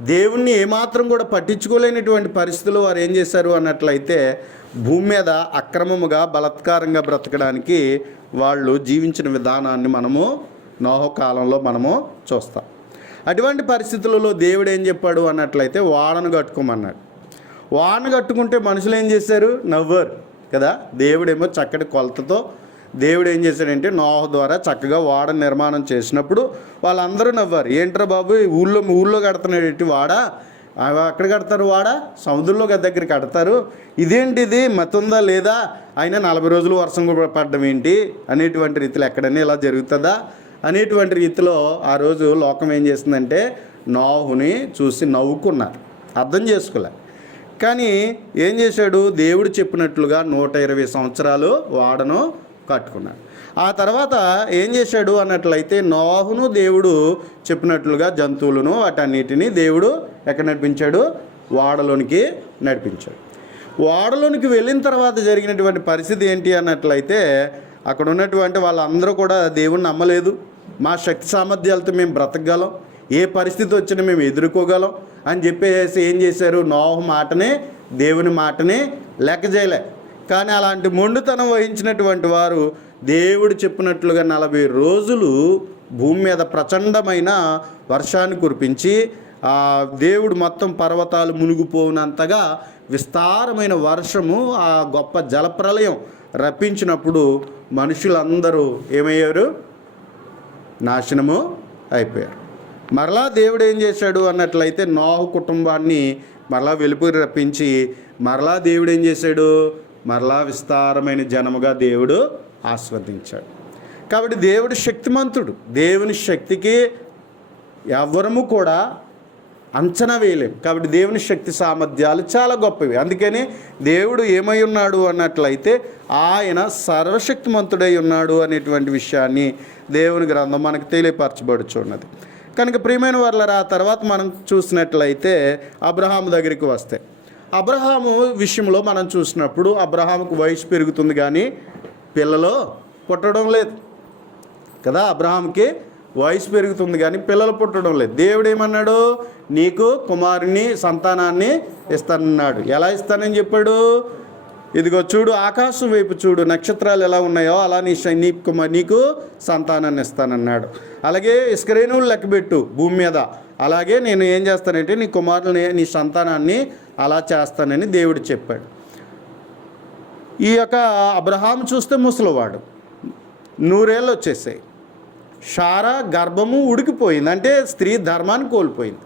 దేవుణ్ణి ఏమాత్రం కూడా పట్టించుకోలేనటువంటి పరిస్థితుల్లో వారు ఏం చేశారు అన్నట్లయితే భూమి మీద అక్రమముగా బలత్కారంగా బ్రతకడానికి వాళ్ళు జీవించిన విధానాన్ని మనము నోహు కాలంలో మనము చూస్తాం. అటువంటి పరిస్థితులలో దేవుడు ఏం చెప్పాడు అన్నట్లయితే ఓడను కట్టుకోమన్నాడు. ఓడను కట్టుకుంటే మనుషులు ఏం చేశారు, నవ్వారు కదా. దేవుడేమో చక్కటి కొలతతో దేవుడు ఏం చేశాడంటే నోహ ద్వారా చక్కగా వాడ నిర్మాణం చేసినప్పుడు వాళ్ళందరూ నవ్వారు. ఏంట్రా బాబు, ఊళ్ళో కడుతున్నాడు వాడ, అక్కడ కడతారు వాడ, సముద్రంలో దగ్గర కడతారు, ఇదేంటిది మతుందా లేదా, అయినా 40 రోజులు వర్షం పడడం ఏంటి అనేటువంటి రీతిలో ఎక్కడైనా ఇలా జరుగుతుందా అనేటువంటి రీతిలో ఆ రోజు లోకం ఏం చేసిందంటే నోహుని చూసి నవ్వుకున్నారు, అర్థం చేసుకోలే. కానీ ఏం చేశాడు, దేవుడు చెప్పినట్లుగా 120 సంవత్సరాలు వాడను కట్టుకున్నాడు. ఆ తర్వాత ఏం చేశాడు అన్నట్లయితే నోహును దేవుడు చెప్పినట్లుగా జంతువులను వాటన్నిటిని దేవుడు ఎక్కడ నడిపించాడు, వాడలోనికి నడిపించాడు. వాడలోనికి వెళ్ళిన తర్వాత జరిగినటువంటి పరిస్థితి ఏంటి అన్నట్లయితే అక్కడ ఉన్నటువంటి వాళ్ళందరూ కూడా దేవుణ్ణి నమ్మలేదు. మా శక్తి సామర్థ్యాలతో మేము బ్రతకగలం, ఏ పరిస్థితి వచ్చినా మేము ఎదుర్కోగలం అని చెప్పేసి ఏం చేశారు, నోహు మాటని దేవుని మాటని లెక్క చేయలే. కానీ అలాంటి మొండుతనం వహించినటువంటి వారు దేవుడు చెప్పినట్లుగా 40 రోజులు భూమి మీద ప్రచండమైన వర్షాన్ని కురిపించి ఆ దేవుడు మొత్తం పర్వతాలు మునిగిపోయినంతగా విస్తారమైన వర్షము, ఆ గొప్ప జలప్రలయం రప్పించినప్పుడు మనుషులందరూ ఏమయ్యారు, నాశనము అయిపోయారు. మరలా దేవుడు ఏం చేశాడు అన్నట్లయితే నోహు కుటుంబాన్ని మరలా వెలుపుకి రప్పించి మరలా దేవుడు ఏం చేశాడు, మరలా విస్తారమైన జనముగా దేవుడు ఆస్వాదించాడు. కాబట్టి దేవుడు శక్తిమంతుడు. దేవుని శక్తికి ఎవ్వరము కూడా అంచనా వేయలేము. కాబట్టి దేవుని శక్తి సామర్థ్యాలు చాలా గొప్పవి. అందుకని దేవుడు ఏమై ఉన్నాడు అన్నట్లయితే ఆయన సర్వశక్తిమంతుడై ఉన్నాడు అనేటువంటి విషయాన్ని దేవుని గ్రంథం మనకు తెలియపరచబడుచున్నది. కనుక ప్రియమైన వాళ్ళరా, ఆ తర్వాత మనం చూసినట్లయితే అబ్రహాము దగ్గరికి వస్తే, అబ్రహాము విషయంలో మనం చూసినప్పుడు అబ్రహాముకు వయసు పెరుగుతుంది కానీ పిల్లలు పుట్టడం లేదు కదా. అబ్రహాంకి వయసు పెరుగుతుంది కానీ పిల్లలు పుట్టడం లేదు. దేవుడు ఏమన్నాడు, నీకు కుమారుని సంతానాన్ని ఇస్తానన్నాడు. ఎలా ఇస్తానని చెప్పాడు, ఇదిగో చూడు, ఆకాశం వైపు చూడు, నక్షత్రాలు ఎలా ఉన్నాయో అలా నీకు సంతానాన్ని ఇస్తానన్నాడు. అలాగే ఇస్కరేణువులు లెక్కబెట్టు భూమి మీద, అలాగే నేను ఏం చేస్తానంటే నీ కుమారుని నీ సంతానాన్ని అలా చేస్తానని దేవుడు చెప్పాడు. ఈ యొక్క అబ్రహాం చూస్తే ముసలివాడు, 100 ఏళ్ళు వచ్చేసాయి. షారా గర్భము ఉడికిపోయింది, అంటే స్త్రీ ధర్మాన్ని కోల్పోయింది.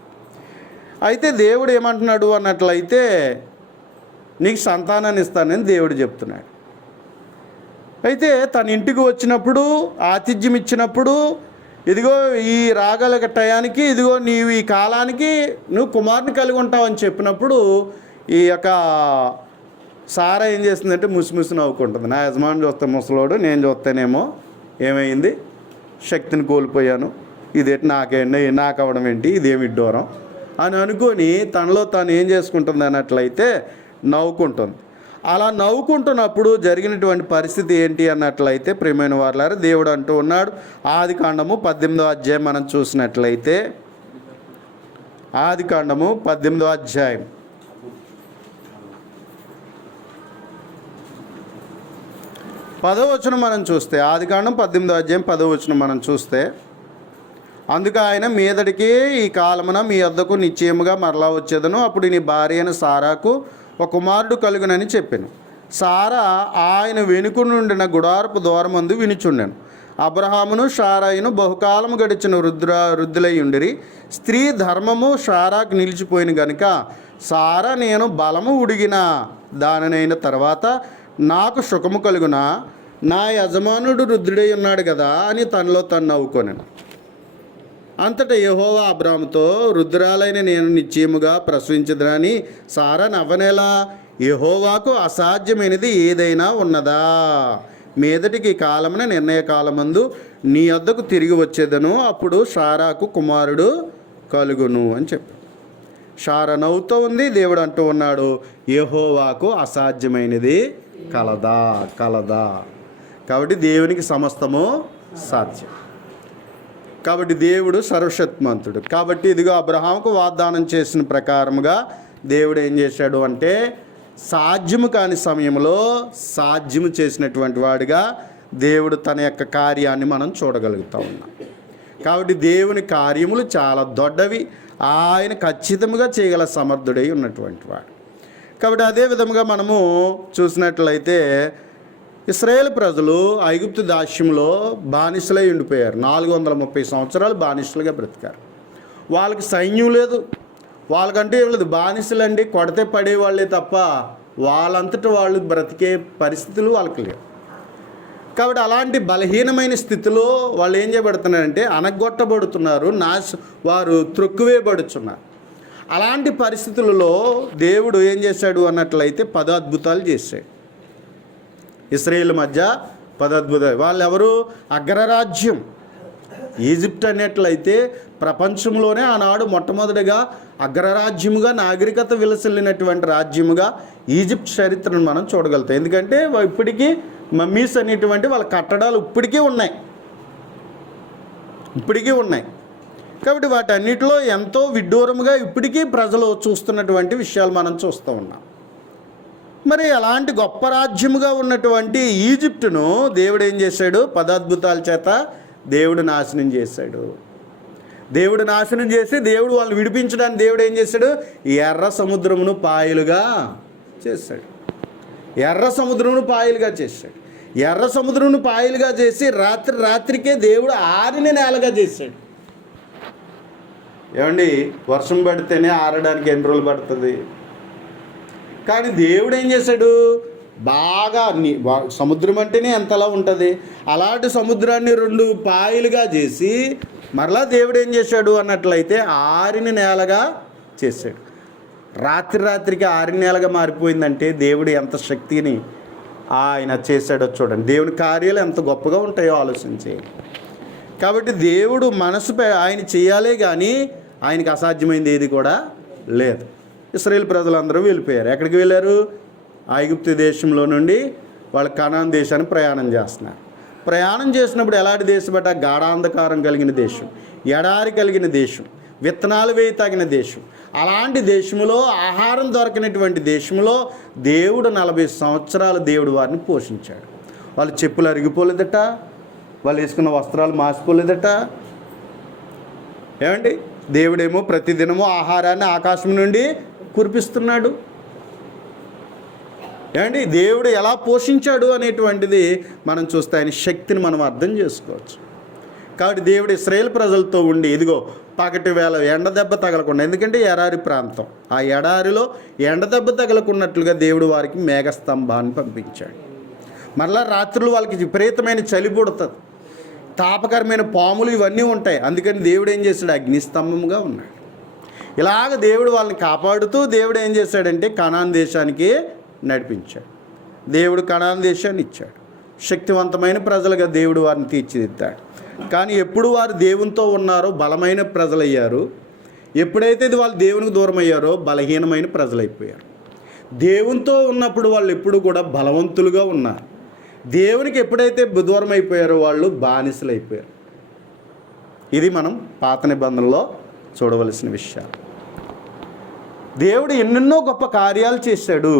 అయితే దేవుడు ఏమంటున్నాడు అన్నట్లయితే నీకు సంతానాన్ని ఇస్తానని దేవుడు చెప్తున్నాడు. అయితే తన ఇంటికి వచ్చినప్పుడు ఆతిథ్యం ఇచ్చినప్పుడు, ఇదిగో ఈ రాగల టయానికి, ఇదిగో నీవు ఈ కాలానికి నువ్వు కుమారుని కలిగి ఉంటావని చెప్పినప్పుడు ఈ యొక్క సారా ఏం చేస్తుందంటే ముసిముసి నవ్వుకుంటుంది. నా యజమాని చూస్తే ముసలోడు, నేను చూస్తేనేమో ఏమైంది, శక్తిని కోల్పోయాను, ఇదేంటి నాకు అవడం ఏంటి, ఇదేమి ఇడ్డోరం అని అనుకొని తనలో తాను ఏం చేసుకుంటుంది అన్నట్లయితే నవ్వుకుంటుంది. అలా నవ్వుకుంటున్నప్పుడు జరిగినటువంటి పరిస్థితి ఏంటి అన్నట్లయితే ప్రియమైన వారలారా, దేవుడు అంటూ ఉన్నాడు. ఆదికాండము 18వ అధ్యాయం మనం చూసినట్లయితే, ఆదికాండము 18వ అధ్యాయం 10వ వచనం మనం చూస్తే, ఆదికాండం 18వ అధ్యాయం 10వ వచనం మనం చూస్తే, అందుకు ఆయన మీదటికి ఈ కాలమున మీ వద్దకు నిశ్చయముగా మరలా వచ్చేదను, అప్పుడు నీ భార్య అయిన సారాకు ఒక కుమారుడు కలుగునని చెప్పాను. సారా ఆయన వెనుక నుండిన గుడారపు ద్వారమందు వినుచుండెను. అబ్రహామును షారాయును బహుకాలము గడిచిన వృద్ధులై ఉండిరి. స్త్రీ ధర్మము షారాకు నిలిచిపోయిన గనుక సారా నేను బలము ఉడిగిన దానినైన తర్వాత నాకు సుఖము కలుగున, నా యజమానుడు వృద్ధుడై ఉన్నాడు కదా అని తనలో తను నవ్వుకొనెను. అంతటా యెహోవా అబ్రాముతో, వృద్ధురాలైన నేను నిశ్చయముగా ప్రసవించదునని సారా నవ్వనేలా, యెహోవాకు అసాధ్యమైనది ఏదైనా ఉన్నదా, మీదటికి కాలమున నిర్ణయ కాలమందు నీ వద్దకు తిరిగి వచ్చేదను, అప్పుడు సారాకు కుమారుడు కలుగును అని చెప్పి. సారా నవ్వుతూ ఉంది. దేవుడు అంటూ ఉన్నాడు, యెహోవాకు అసాధ్యమైనది కలదా. కాబట్టి దేవునికి సమస్తము సాధ్యం. కాబట్టి దేవుడు సర్వశక్తిమంతుడు. కాబట్టి ఇదిగో అబ్రహాముకు వాగ్దానం చేసిన ప్రకారముగా దేవుడు ఏం చేశాడు అంటే సాధ్యము కాని సమయంలో సాధ్యము చేసినటువంటి వాడిగా దేవుడు తన యొక్క కార్యాన్ని మనం చూడగలుగుతూ ఉన్నాం. కాబట్టి దేవుని కార్యములు చాలా దొడ్డవి, ఆయన ఖచ్చితంగా చేయగల సమర్థుడై ఉన్నటువంటి వాడు. కాబట్టి అదే విధముగా మనము చూసినట్లయితే ఇశ్రాయేలు ప్రజలు ఐగుప్తు దాస్యంలో బానిసలై ఉండిపోయారు. 430 సంవత్సరాలు బానిసలుగా బ్రతికారు. వాళ్ళకి సైన్యం లేదు, వాళ్ళకంటే ఏం లేదు. బానిసలండి, కొడితే పడేవాళ్ళే తప్ప వాళ్ళంతటా వాళ్ళు బ్రతికే పరిస్థితులు వాళ్ళకి లేవు. కాబట్టి అలాంటి బలహీనమైన స్థితిలో వాళ్ళు ఏం చేయబడుతున్నారంటే అనగొట్టబడుతున్నారు, వారు త్రొక్కువేయబడుతున్నారు. అలాంటి పరిస్థితులలో దేవుడు ఏం చేశాడు అన్నట్లయితే 10 అద్భుతాలు చేశాడు. ఇశ్రాయేలు మధ్య 10 అద్భుతాలు. వాళ్ళు ఎవరు? అగ్రరాజ్యం ఈజిప్ట్ అనేట్లయితే ప్రపంచంలోనే ఆనాడు మొట్టమొదటిగా అగ్రరాజ్యముగా నాగరికత విలసిల్లినటువంటి రాజ్యముగా ఈజిప్ట్ చరిత్రను మనం చూడగలుగుతాం. ఎందుకంటే ఇప్పటికీ మమ్మీస్ అనేటువంటి వాళ్ళ కట్టడాలు ఇప్పటికీ ఉన్నాయి. కాబట్టి వాటన్నిటిలో ఎంతో విడ్డూరముగా ఇప్పటికీ ప్రజలు చూస్తున్నటువంటి విషయాలు మనం చూస్తూ ఉన్నాం. మరి అలాంటి గొప్ప రాజ్యముగా ఉన్నటువంటి ఈజిప్టును దేవుడు ఏం చేశాడు? 10 అద్భుతాల చేత దేవుడు నాశనం చేశాడు. దేవుడు నాశనం చేసి దేవుడు వాళ్ళని విడిపించడానికి దేవుడు ఏం చేశాడు? ఎర్ర సముద్రమును పాయలుగా చేశాడు. ఎర్ర సముద్రమును పాయలుగా చేశాడు. ఎర్ర సముద్రమును పాయలుగా చేసి రాత్రికే దేవుడు ఆరిని నేలగా చేశాడు. ఏమండి, వర్షం పడితేనే ఆరడానికి ఎన్ని రోజులు పడుతుంది? కానీ దేవుడు ఏం చేశాడు? బాగా సముద్రం అంటేనే ఎంతలా ఉంటుంది, అలాంటి సముద్రాన్ని 2 పాయలుగా చేసి మరలా దేవుడు ఏం చేశాడు అన్నట్లయితే ఆరిని నేలగా చేశాడు. రాత్రికి ఆరిని నేలగా మారిపోయిందంటే దేవుడు ఎంత శక్తిని ఆయన చేశాడో చూడండి. దేవుని కార్యాలు ఎంత గొప్పగా ఉంటాయో ఆలోచించి. కాబట్టి దేవుడు మనసుపై ఆయన చేయాలే కానీ ఆయనకి అసాధ్యమైంది ఏది కూడా లేదు. ఇశ్రాయేలు ప్రజలందరూ వెళ్ళిపోయారు. ఎక్కడికి వెళ్ళారు? ఐగుప్తు దేశంలో నుండి వాళ్ళు కనాన్ దేశానికి ప్రయాణం చేస్తున్నారు. ప్రయాణం చేసినప్పుడు ఎలాంటి దేశం బట్ట? గాఢాంధకారం కలిగిన దేశం, ఎడారి కలిగిన దేశం, విత్తనాలు వేయి తగిన దేశం. అలాంటి దేశంలో ఆహారం దొరకనటువంటి దేశంలో దేవుడు 40 సంవత్సరాలు దేవుడు వారిని పోషించాడు. వాళ్ళు చెప్పులు అరిగిపోలేదట, వాళ్ళు వేసుకున్న వస్త్రాలు మాసిపోలేదట. ఏమండి, దేవుడేమో ప్రతిదినము ఆహారాన్ని ఆకాశం నుండి కురిపిస్తున్నాడు. ఏమండి, దేవుడు ఎలా పోషించాడు అనేటువంటిది మనం చూస్తే ఆయన శక్తిని మనం అర్థం చేసుకోవచ్చు. కాబట్టి దేవుడు ఇశ్రాయేలు ప్రజలతో ఉండి ఇదిగో పగటి వేళ ఎండ దెబ్బ తగలకుండా, ఎందుకంటే ఎడారి ప్రాంతం, ఆ ఎడారిలో ఎండ దెబ్బ తగలకున్నట్లుగా దేవుడు వారికి మేఘస్తంభాన్ని పంపించాడు. మరలా రాత్రులు వాళ్ళకి విపరీతమైన చలి పుడుతుంది, తాపకరమైన పాములు ఇవన్నీ ఉంటాయి. అందుకని దేవుడు ఏం చేశాడు? అగ్నిస్తంభముగా ఉన్నాడు. ఇలాగ దేవుడు వాళ్ళని కాపాడుతూ దేవుడు ఏం చేశాడంటే కనాన్ దేశానికి నడిపించాడు. దేవుడు కనాన్ దేశాన్ని ఇచ్చాడు. శక్తివంతమైన ప్రజలుగా దేవుడు వారిని తీర్చిదిద్దాడు. కానీ ఎప్పుడు వారు దేవునితో ఉన్నారో బలమైన ప్రజలయ్యారు. ఎప్పుడైతే వాళ్ళు దేవునికి దూరం అయ్యారో బలహీనమైన ప్రజలైపోయారు. దేవునితో ఉన్నప్పుడు వాళ్ళు ఎప్పుడు కూడా బలవంతులుగా ఉన్నారు. దేవునికి ఎప్పుడైతే దూరం అయిపోయారో వాళ్ళు బానిసలు అయిపోయారు. ఇది మనం పాత నిబంధనలో చూడవలసిన విషయాలు. దేవుడు ఎన్నెన్నో గొప్ప కార్యాలు చేశాడు.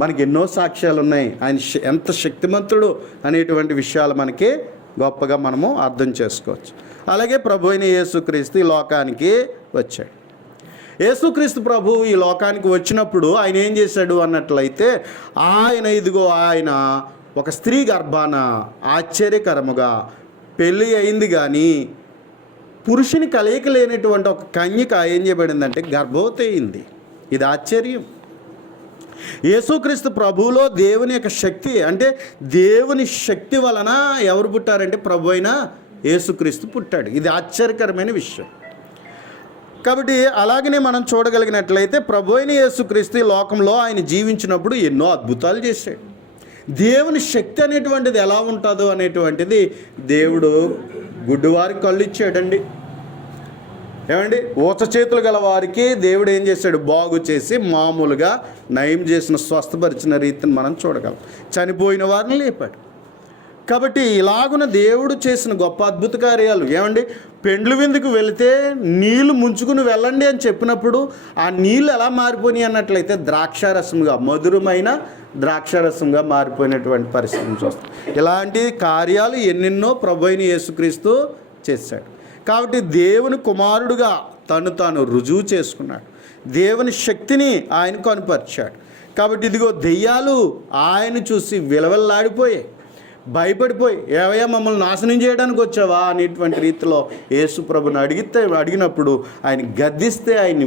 మనకి ఎన్నో సాక్ష్యాలు ఉన్నాయి. ఆయన ఎంత శక్తిమంతుడు అనేటువంటి విషయాలు మనకి గొప్పగా మనము అర్థం చేసుకోవచ్చు. అలాగే ప్రభు అయిన యేసుక్రీస్తు ఈ లోకానికి వచ్చాడు. యేసుక్రీస్తు ప్రభు ఈ లోకానికి వచ్చినప్పుడు ఆయన ఏం చేశాడు అన్నట్లయితే ఆయన ఒక స్త్రీ గర్భాన ఆశ్చర్యకరముగా పెళ్ళి అయింది కానీ పురుషుని కలయిక లేనటువంటి ఒక కన్యక ఏం చేయబడిందంటే గర్భవతి అయింది. ఇది ఆశ్చర్యం. యేసుక్రీస్తు ప్రభువులో దేవుని యొక్క శక్తి, అంటే దేవుని శక్తి వలన ఎవరు పుట్టారంటే ప్రభు అయిన యేసుక్రీస్తు పుట్టాడు. ఇది ఆశ్చర్యకరమైన విషయం. కాబట్టి అలాగనే మనం చూడగలిగినట్లయితే ప్రభు అయిన యేసుక్రీస్తు ఈ లోకంలో ఆయన జీవించినప్పుడు ఎన్నో అద్భుతాలు చేశాడు. దేవుని శక్తి అనేటువంటిది ఎలా ఉంటుందో అనేటువంటిది దేవుడు గుడ్డివారికి కళ్ళు ఇచ్చాడండి. ఏమండి, ఊచ చేతులు గల వారికి దేవుడు ఏం చేశాడు? బాగు చేసి మామూలుగా నయం చేసిన స్వస్థపరిచిన రీతిని మనం చూడగలం. చనిపోయిన వారిని లేపాడు. కాబట్టి ఇలాగున దేవుడు చేసిన గొప్ప అద్భుత కార్యాలు. ఏమండి, పెండ్లు విందుకు వెళితే నీళ్లు ముంచుకుని వెళ్ళండి అని చెప్పినప్పుడు ఆ నీళ్ళు ఎలా మారిపోయినాయి అన్నట్లయితే ద్రాక్షారసంగా, మధురమైన ద్రాక్షారసంగా మారిపోయినటువంటి పరిస్థితిని చూస్తాం. ఇలాంటి కార్యాలు ఎన్నెన్నో ప్రభు అయిన యేసుక్రీస్తు చేశాడు. కాబట్టి దేవుని కుమారుడుగా తాను రుజువు చేసుకున్నాడు. దేవుని శక్తిని ఆయన కనుపరిచాడు. కాబట్టి ఇదిగో దెయ్యాలు ఆయన చూసి విలవల్లాడిపోయాయి. భయపడిపోయి ఏవయ్యా మమ్మల్ని నాశనం చేయడానికి వచ్చావా అనేటువంటి రీతిలో యేసు ప్రభుని అడిగినప్పుడు ఆయన గద్దిస్తే ఆయన్ని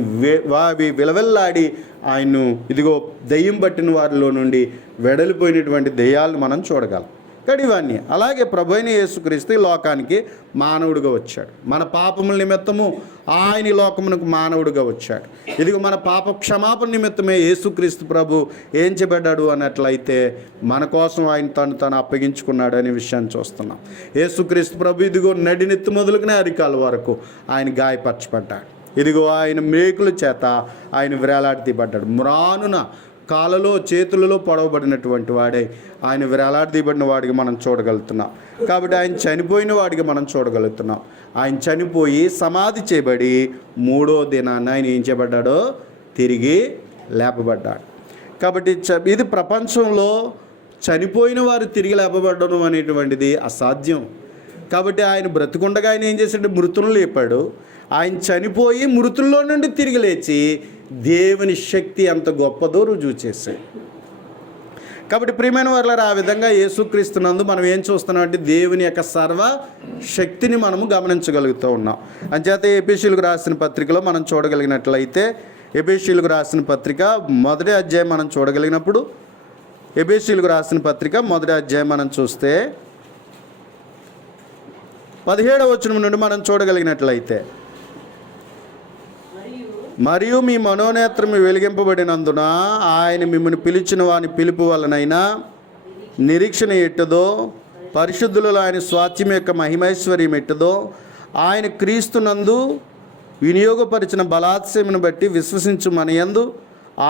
విలవెల్లాడి ఆయన్ను ఇదిగో దెయ్యం పట్టిన వారిలో నుండి వెడలిపోయినటువంటి దెయ్యాలను మనం చూడగలం. కానీ ఇవన్నీ అలాగే ప్రభు అయిన యేసుక్రీస్తు ఈ లోకానికి మానవుడిగా వచ్చాడు. మన పాపముల నిమిత్తము ఆయన లోకమునకు మానవుడిగా వచ్చాడు. ఇదిగో మన పాప క్షమాపణ నిమిత్తమే యేసుక్రీస్తు ప్రభు ఏం చేయబడ్డాడు అన్నట్లయితే మన కోసం ఆయన తను అప్పగించుకున్నాడు అనే విషయాన్ని చూస్తున్నాం. యేసుక్రీస్తు ప్రభు ఇదిగో నడినెత్తి మొదలుకునే అరికాల వరకు ఆయన గాయపరచబడ్డాడు. ఇదిగో ఆయన మేకుల చేత ఆయన వేలాడదీయబడ్డాడు. మ్రానున కాళ్ళలో చేతులలో పొడవబడినటువంటి వాడే ఆయన వేలాడదీయబడిన వాడికి మనం చూడగలుగుతున్నాం. కాబట్టి ఆయన చనిపోయిన వాడికి మనం చూడగలుగుతున్నాం. ఆయన చనిపోయి సమాధి చేయబడి 3వ దినాన ఆయన ఏం చేయబడ్డాడో తిరిగి లేపబడ్డాడు. కాబట్టి ఇది ప్రపంచంలో చనిపోయిన వారు తిరిగి లేపబడడం అనేటువంటిది అసాధ్యం. కాబట్టి ఆయన బ్రతుకుండగా ఆయన ఏం చేశాడు? మృతులను లేపాడు. ఆయన చనిపోయి మృతుల్లో నుండి తిరిగి లేచి దేవుని శక్తి ఎంత గొప్పదో రుజువు చేశాడు. కాబట్టి ప్రియమైన వారులారా, ఆ విధంగా యేసుక్రీస్తునందు మనం ఏం చూస్తున్నామంటే దేవుని యొక్క సర్వ శక్తిని మనము గమనించగలుగుతూ ఉన్నాం. అంచేత ఎఫెసీయులకు రాసిన పత్రికలో మనం చూడగలిగినట్లయితే, ఎఫెసీయులకు రాసిన పత్రిక 1వ అధ్యాయం మనం చూడగలిగినప్పుడు, ఎఫెసీయులకు రాసిన పత్రిక 1వ అధ్యాయం మనం చూస్తే 17వ వచనం నుండి మనం చూడగలిగినట్లయితే, మరియు మీ మనోనేత్రము వెలిగింపబడినందున ఆయన మిమ్మల్ని పిలిచిన వాని పిలుపు వలనైనా నిరీక్షణ ఎట్టుదో, పరిశుద్ధులలో ఆయన స్వాస్థ్యం యొక్క మహిమైశ్వర్యం ఎట్టుదో, ఆయన క్రీస్తునందు వినియోగపరిచిన బలాత్సయమును బట్టి విశ్వసించు మనయందు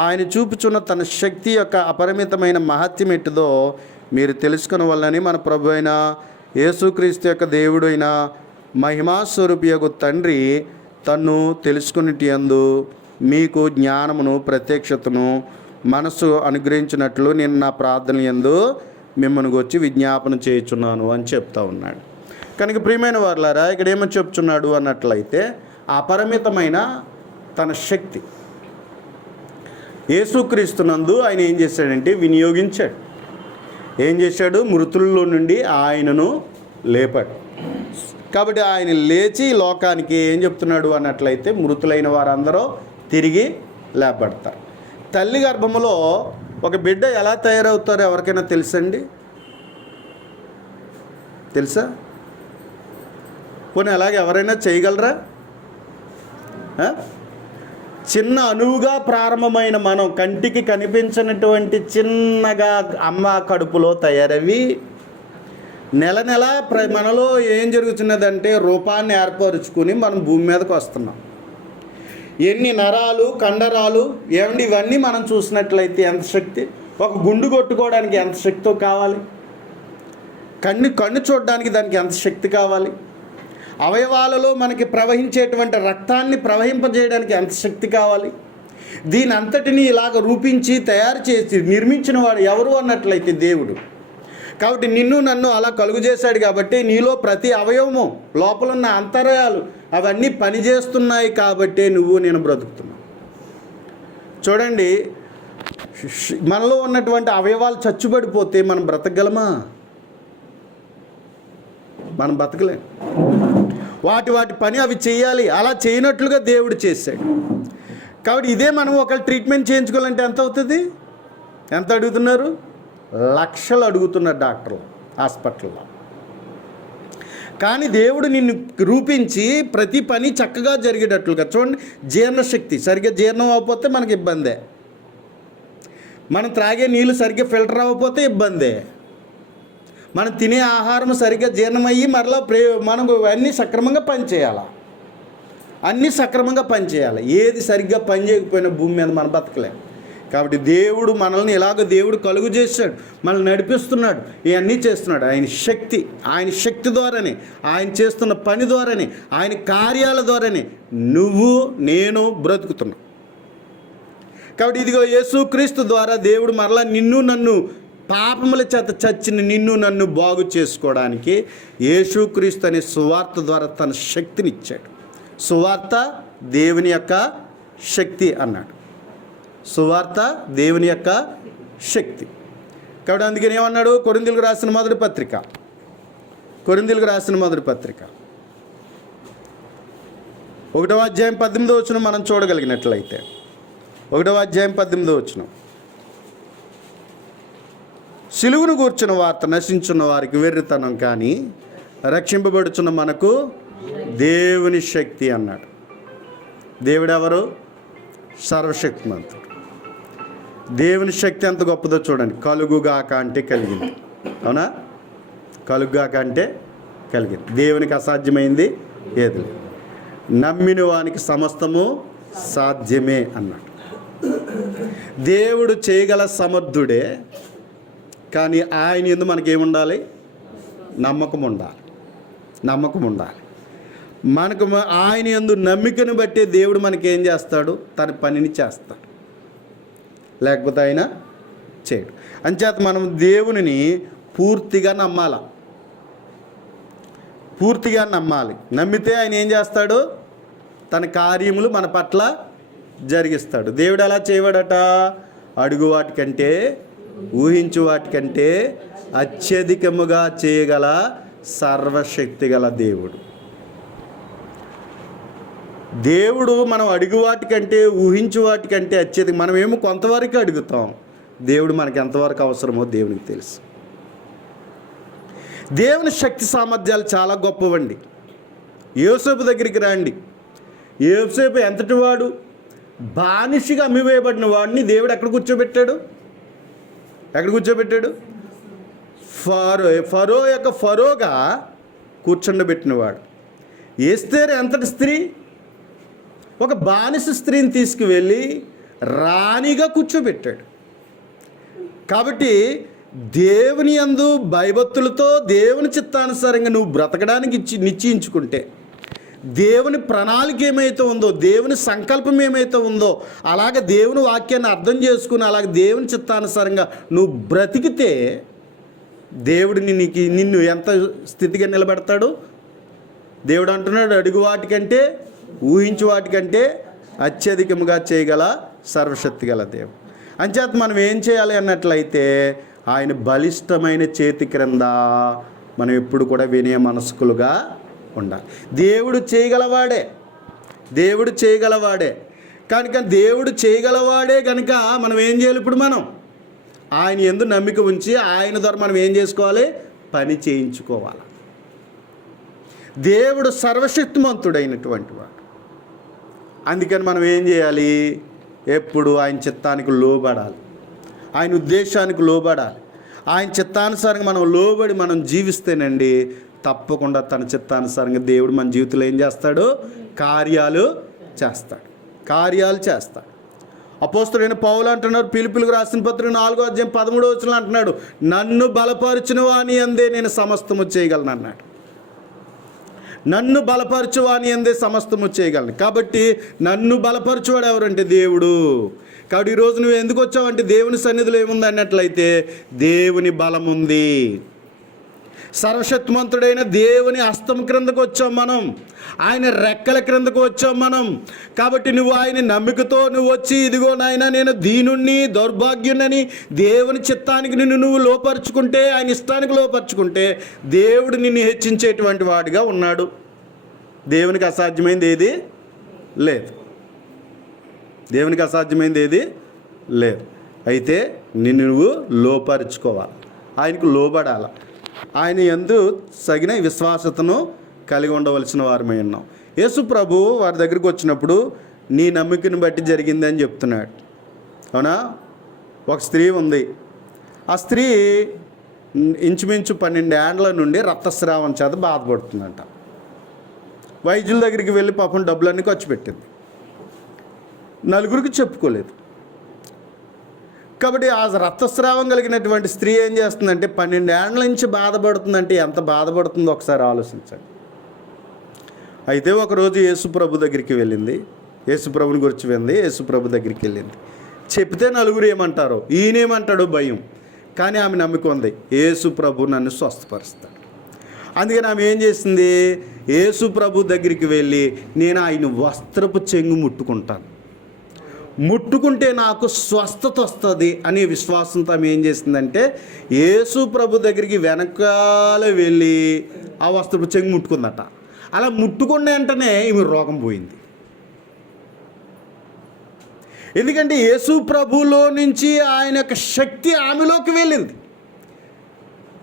ఆయన చూపుచున్న తన శక్తి యొక్క అపరిమితమైన మహత్యం ఎట్టుదో మీరు తెలుసుకున్న వల్లని మన ప్రభు అయిన యేసుక్రీస్తు యొక్క దేవుడు అయిన మహిమాస్వరూపియగు తండ్రి తన్ను తెలుసుకునేటి యందు మీకు జ్ఞానమును ప్రత్యక్షతను మనసు అనుగ్రహించినట్లు నేను నా ప్రార్థన యందు మిమ్మల్ని వచ్చి విజ్ఞాపన చేయుచున్నాను అని చెప్తా ఉన్నాడు. కనుక ప్రియమైన వారులారా, ఇక్కడ ఏమని చెప్తున్నాడు అన్నట్లయితే అపరిమితమైన తన శక్తి యేసుక్రీస్తునందు ఆయన ఏం చేశాడంటే వినియోగించాడు. ఏం చేశాడు? మృతుల్లో నుండి ఆయనను లేపాడు. కాబట్టి ఆయన లేచి లోకానికి ఏం చెప్తున్నాడు అన్నట్లయితే మృతులైన వారందరూ తిరిగి లేపడతారు. తల్లి గర్భములో ఒక బిడ్డ ఎలా తయారవుతారో ఎవరికైనా తెలుసండి? తెలుసా? పోనీ అలాగే ఎవరైనా చేయగలరా? చిన్న అణువుగా ప్రారంభమైన మనం కంటికి కనిపించినటువంటి చిన్నగా అమ్మ కడుపులో తయారవి నెల నెల మనలో ఏం జరుగుతున్నదంటే రూపాన్ని ఏర్పరుచుకుని మనం భూమి మీదకి వస్తున్నాం. ఎన్ని నరాలు కండరాలు ఏమండి ఇవన్నీ మనం చూసినట్లయితే ఎంత శక్తి! ఒక గుండు కొట్టుకోవడానికి ఎంత శక్తో కావాలి, కన్ను చూడడానికి దానికి ఎంత శక్తి కావాలి, అవయవాలలో మనకి ప్రవహించేటువంటి రక్తాన్ని ప్రవహింపజేయడానికి ఎంత శక్తి కావాలి. దీని అంతటినీ ఇలాగ రూపించి తయారు చేసి నిర్మించిన వాడు ఎవరు అన్నట్లయితే దేవుడు. కాబట్టి నిన్ను నన్ను అలా కలుగు చేశాడు. కాబట్టి నీలో ప్రతి అవయవము లోపలున్న అంతరాయాలు అవన్నీ పనిచేస్తున్నాయి. కాబట్టి నేను బ్రతుకుతున్నాను. చూడండి, మనలో ఉన్నటువంటి అవయవాలు చచ్చుబడిపోతే మనం బ్రతకగలమా? మనం బ్రతకలేం. వాటి పని అవి చేయాలి. అలా చేయనట్లుగా దేవుడు చేశాడు. కాబట్టి ఇదే మనం ఒక ట్రీట్మెంట్ చేయించుకోవాలంటే ఎంత అవుతుంది? ఎంత అడుగుతున్నారు? లక్షలు అడుగుతున్నారు డాక్టర్లు హాస్పిటల్లో. కానీ దేవుడు నిన్ను రూపించి ప్రతి పని చక్కగా జరిగేటట్లుగా చూడండి. జీర్ణశక్తి సరిగ్గా జీర్ణం అవ్వకపోతే మనకి ఇబ్బందే. మనం త్రాగే నీళ్ళు సరిగ్గా ఫిల్టర్ అవ్వకపోతే ఇబ్బందే. మనం తినే ఆహారం సరిగ్గా జీర్ణమయ్యి మరలా మనం అన్నీ సక్రమంగా పనిచేయాలి. అన్నీ సక్రమంగా పనిచేయాలి. ఏది సరిగ్గా పని చేయకపోయినా భూమి మీద మనం బతకలేం. కాబట్టి దేవుడు మనల్ని ఇలాగ దేవుడు కలుగు చేశాడు, మనల్ని నడిపిస్తున్నాడు, ఇవన్నీ చేస్తున్నాడు. ఆయన శక్తి ద్వారానే, ఆయన చేస్తున్న పని ద్వారానే, ఆయన కార్యాల ద్వారానే నువ్వు నేను బ్రతుకుతున్నావు. కాబట్టి ఇదిగో యేసుక్రీస్తు ద్వారా దేవుడు మరలా నిన్ను నన్ను పాపముల చేత చచ్చిన నిన్ను నన్ను బాగు చేసుకోవడానికి యేసుక్రీస్తు అనే సువార్త ద్వారా తన శక్తినిచ్చాడు. సువార్త దేవుని యొక్క శక్తి అన్నాడు. సువార్త దేవుని యొక్క శక్తి. కాబట్టి అందుకని ఏమన్నాడు? కొరింథీయులకు రాసిన మొదటి పత్రిక 1వ అధ్యాయం 18వ వచనం మనం చూడగలిగినట్లయితే 1వ అధ్యాయం 18వ వచనం, సిలువను గూర్చిన వార్త నశించున్న వారికి వెర్రితనం, కానీ రక్షింపబడుచున్న మనకు దేవుని శక్తి అన్నాడు. దేవుడెవరు? సర్వశక్తిమంతుడు. దేవుని శక్తి ఎంత గొప్పదో చూడండి. కలుగుగాక అంటే కలిగింది. అవునా? కలుగుగాక అంటే కలిగింది. దేవునికి అసాధ్యమైంది ఏది లేదు. నమ్మిన వానికి సమస్తము సాధ్యమే అన్నాడు. దేవుడు చేయగల సమర్థుడే, కానీ ఆయన యందు మనకేముండాలి? నమ్మకం ఉండాలి. మనకు ఆయన యందు నమ్మికను బట్టి దేవుడు మనకేం చేస్తాడు? తన పనిని చేస్తాడు, లేకపోతే ఆయన చేయడు. అంచేత మనం దేవునిని పూర్తిగా నమ్మాలి. నమ్మితే ఆయన ఏం చేస్తాడు? తన కార్యములు మన పట్ల జరిగిస్తాడు. దేవుడు ఎలా చేయవాడట? అడుగు వాటికంటే, ఊహించు వాటికంటే అత్యధికముగా చేయగల సర్వశక్తి గల దేవుడు. దేవుడు మనం అడుగు వాటికంటే, ఊహించు వాటికంటే అత్యధిక, మనమేమో కొంతవరకు అడుగుతాం. దేవుడు మనకి ఎంతవరకు అవసరమో దేవునికి తెలుసు. దేవుని శక్తి సామర్థ్యాలు చాలా గొప్పవండి. యోసేపు దగ్గరికి రండి. యోసేపు ఎంతటి వాడు? బానిసగా అమ్మివేయబడిన వాడిని దేవుడు ఎక్కడ కూర్చోబెట్టాడు? ఫరో యొక్క ఫరోగా కూర్చుండబెట్టినవాడు. ఎస్తేరు ఎంతటి స్త్రీ? ఒక బానిస స్త్రీని తీసుకువెళ్ళి రాణిగా కూర్చోబెట్టాడు. కాబట్టి దేవుని యందు భయభక్తులతో దేవుని చిత్తానుసారంగా నువ్వు బ్రతకడానికి నిశ్చయించుకుంటే, దేవుని ప్రణాళిక ఏమైతే ఉందో, దేవుని సంకల్పం ఏమైతే ఉందో, అలాగే దేవుని వాక్యాన్ని అర్థం చేసుకుని అలాగే దేవుని చిత్తానుసారంగా నువ్వు బ్రతికితే దేవుడు నిన్ను ఎంత స్థితిగా నిలబెడతాడు? దేవుడు అంటున్నాడు, అడుగు వాటికంటే, ఊహించు వాటికంటే అత్యధికముగా చేయగల సర్వశక్తి గల దేవుడు. అంచేత మనం ఏం చేయాలి అన్నట్లయితే, ఆయన బలిష్టమైన చేతి క్రింద మనం ఎప్పుడు కూడా వినయ మనస్కులుగా ఉండాలి. దేవుడు చేయగలవాడే కనుక దేవుడు చేయగలవాడే కనుక మనం ఏం చేయాలి? ఇప్పుడు మనం ఆయన యందు నమ్మిక ఉంచి ఆయన ద్వారా మనం ఏం చేసుకోవాలి? పని చేయించుకోవాలి. దేవుడు సర్వశక్తిమంతుడైనటువంటి వాడు. అందుకని మనం ఏం చేయాలి? ఎప్పుడు ఆయన చిత్తానికి లోబడాలి, ఆయన ఉద్దేశానికి లోబడాలి. ఆయన చిత్తానుసారంగా మనం లోబడి మనం జీవిస్తేనండి తప్పకుండా తన చిత్తానుసారంగా దేవుడు మన జీవితంలో ఏం చేస్తాడు? కార్యాలు చేస్తాడు. అపోస్తలుడైన పౌలు అంటున్నారు, ఫిలిప్పీయులకు రాసిన పత్రిక 4వ అధ్యాయం 13వ వచనంలో అంటున్నాడు, నన్ను బలపరచును వాని యందే నేను సమస్తము చేయగలను అన్నాడు. నన్ను బలపరచువాని యందే సమస్తము చేయగలను. కాబట్టి నన్ను బలపరచువాడు ఎవరంటే దేవుడు. కాబట్టి ఈరోజు నువ్వు ఎందుకు వచ్చావంటే దేవుని సన్నిధిలో ఏముంది అన్నట్లయితే దేవుని బలం ఉంది. సర్వశక్తిమంతుడైన దేవుని హస్తం క్రిందకు వచ్చాం మనం, ఆయన రెక్కల క్రిందకు వచ్చాం మనం. కాబట్టి నువ్వు ఆయన నమ్మికతో నువ్వు వచ్చి, ఇదిగో నాయన నేను దీనుణ్ణి దౌర్భాగ్యునని దేవుని చిత్తానికి నువ్వు లోపరుచుకుంటే, ఆయన ఇష్టానికి లోపరుచుకుంటే దేవుడు నిన్ను హెచ్చించేటువంటి వాడిగా ఉన్నాడు. దేవునికి అసాధ్యమైంది ఏది లేదు. అయితే నిన్ను నువ్వు లోపరుచుకోవాలి, ఆయనకు లోబడాలి. ఆయన యందు సగిన విశ్వాసతను కలిగి ఉండవలసిన వారమై ఉన్నాం. యేసు ప్రభు వారి దగ్గరికి వచ్చినప్పుడు నీ నమ్మికను బట్టి జరిగిందని చెప్తున్నాడు. అవునా? ఒక స్త్రీ ఉంది. ఆ స్త్రీ ఇంచుమించు 12 ఏండ్ల నుండి రక్తస్రావం చేత బాధపడుతుందంట. వైద్యుల దగ్గరికి వెళ్ళి పాపం డబ్బులన్నీ ఖర్చు పెట్టింది, నలుగురికి చెప్పుకోలేదు. కాబట్టి ఆ రక్తస్రావం కలిగినటువంటి స్త్రీ ఏం చేస్తుందంటే 12 ఏండ్ల నుంచి బాధపడుతుందంటే ఎంత బాధపడుతుందో ఒకసారి ఆలోచించండి. అయితే ఒకరోజు యేసుప్రభు దగ్గరికి వెళ్ళింది, యేసుప్రభుని గురించి వింది, యేసుప్రభు దగ్గరికి వెళ్ళింది. చెప్తే నలుగురు ఏమంటారో, ఈయనేమంటాడో భయం. కానీ ఆమె నమ్మిక ఉంది, యేసుప్రభు నన్ను స్వస్థపరుస్తాడు. అందుకని ఆమె ఏం చేసింది? యేసుప్రభు దగ్గరికి వెళ్ళి నేను ఆయన వస్త్రపు చెంగు ముట్టుకుంటాను, ముట్టుకుంటే నాకు స్వస్థత వస్తుంది అనే విశ్వాసంతో ఆమె ఏం చేసిందంటే యేసు ప్రభు దగ్గరికి వెనకాల వెళ్ళి ఆ వస్త్రపు చెంగు ముట్టుకుందట. అలా ముట్టుకున్న వెంటనే ఈమె రోగం పోయింది. ఎందుకంటే యేసు ప్రభులో నుంచి ఆయన యొక్క శక్తి ఆమెలోకి వెళ్ళింది.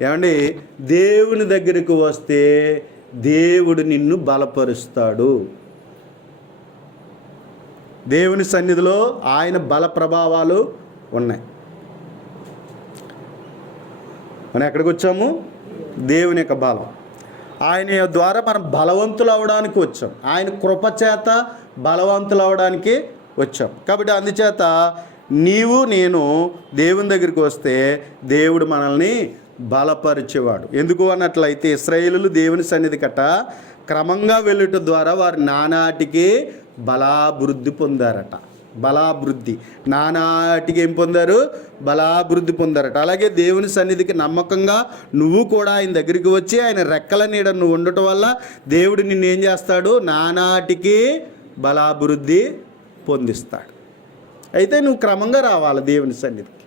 ఏమండి, దేవుని దగ్గరికి వస్తే దేవుడు నిన్ను బలపరుస్తాడు. దేవుని సన్నిధిలో ఆయన బల ప్రభావాలు ఉన్నాయి. మనం ఎక్కడికి వచ్చాము? దేవుని యొక్క బలం. ఆయన ద్వారా మనం బలవంతులు అవడానికి వచ్చాం. ఆయన కృపచేత బలవంతులు అవడానికి వచ్చాం. కాబట్టి అందుచేత నీవు నేను దేవుని దగ్గరికి వస్తే దేవుడు మనల్ని బలపరిచేవాడు. ఎందుకు అన్నట్లయితే ఇశ్రాయేలులు దేవుని సన్నిధి కట్ట క్రమంగా వెళ్ళుట ద్వారా వారు నానాటికి బలాభివృద్ధి పొందారట. బలాభివృద్ధి నానాటికి ఏం పొందారు? బలాభివృద్ధి పొందారట. అలాగే దేవుని సన్నిధికి నమ్మకంగా నువ్వు కూడా ఆయన దగ్గరికి వచ్చి ఆయన రెక్కల నీడ నువ్వు ఉండటం వల్ల దేవుడు నిన్ను ఏం చేస్తాడు? నానాటికి బలాభివృద్ధి పొందిస్తాడు. అయితే నువ్వు క్రమంగా రావాలి దేవుని సన్నిధికి,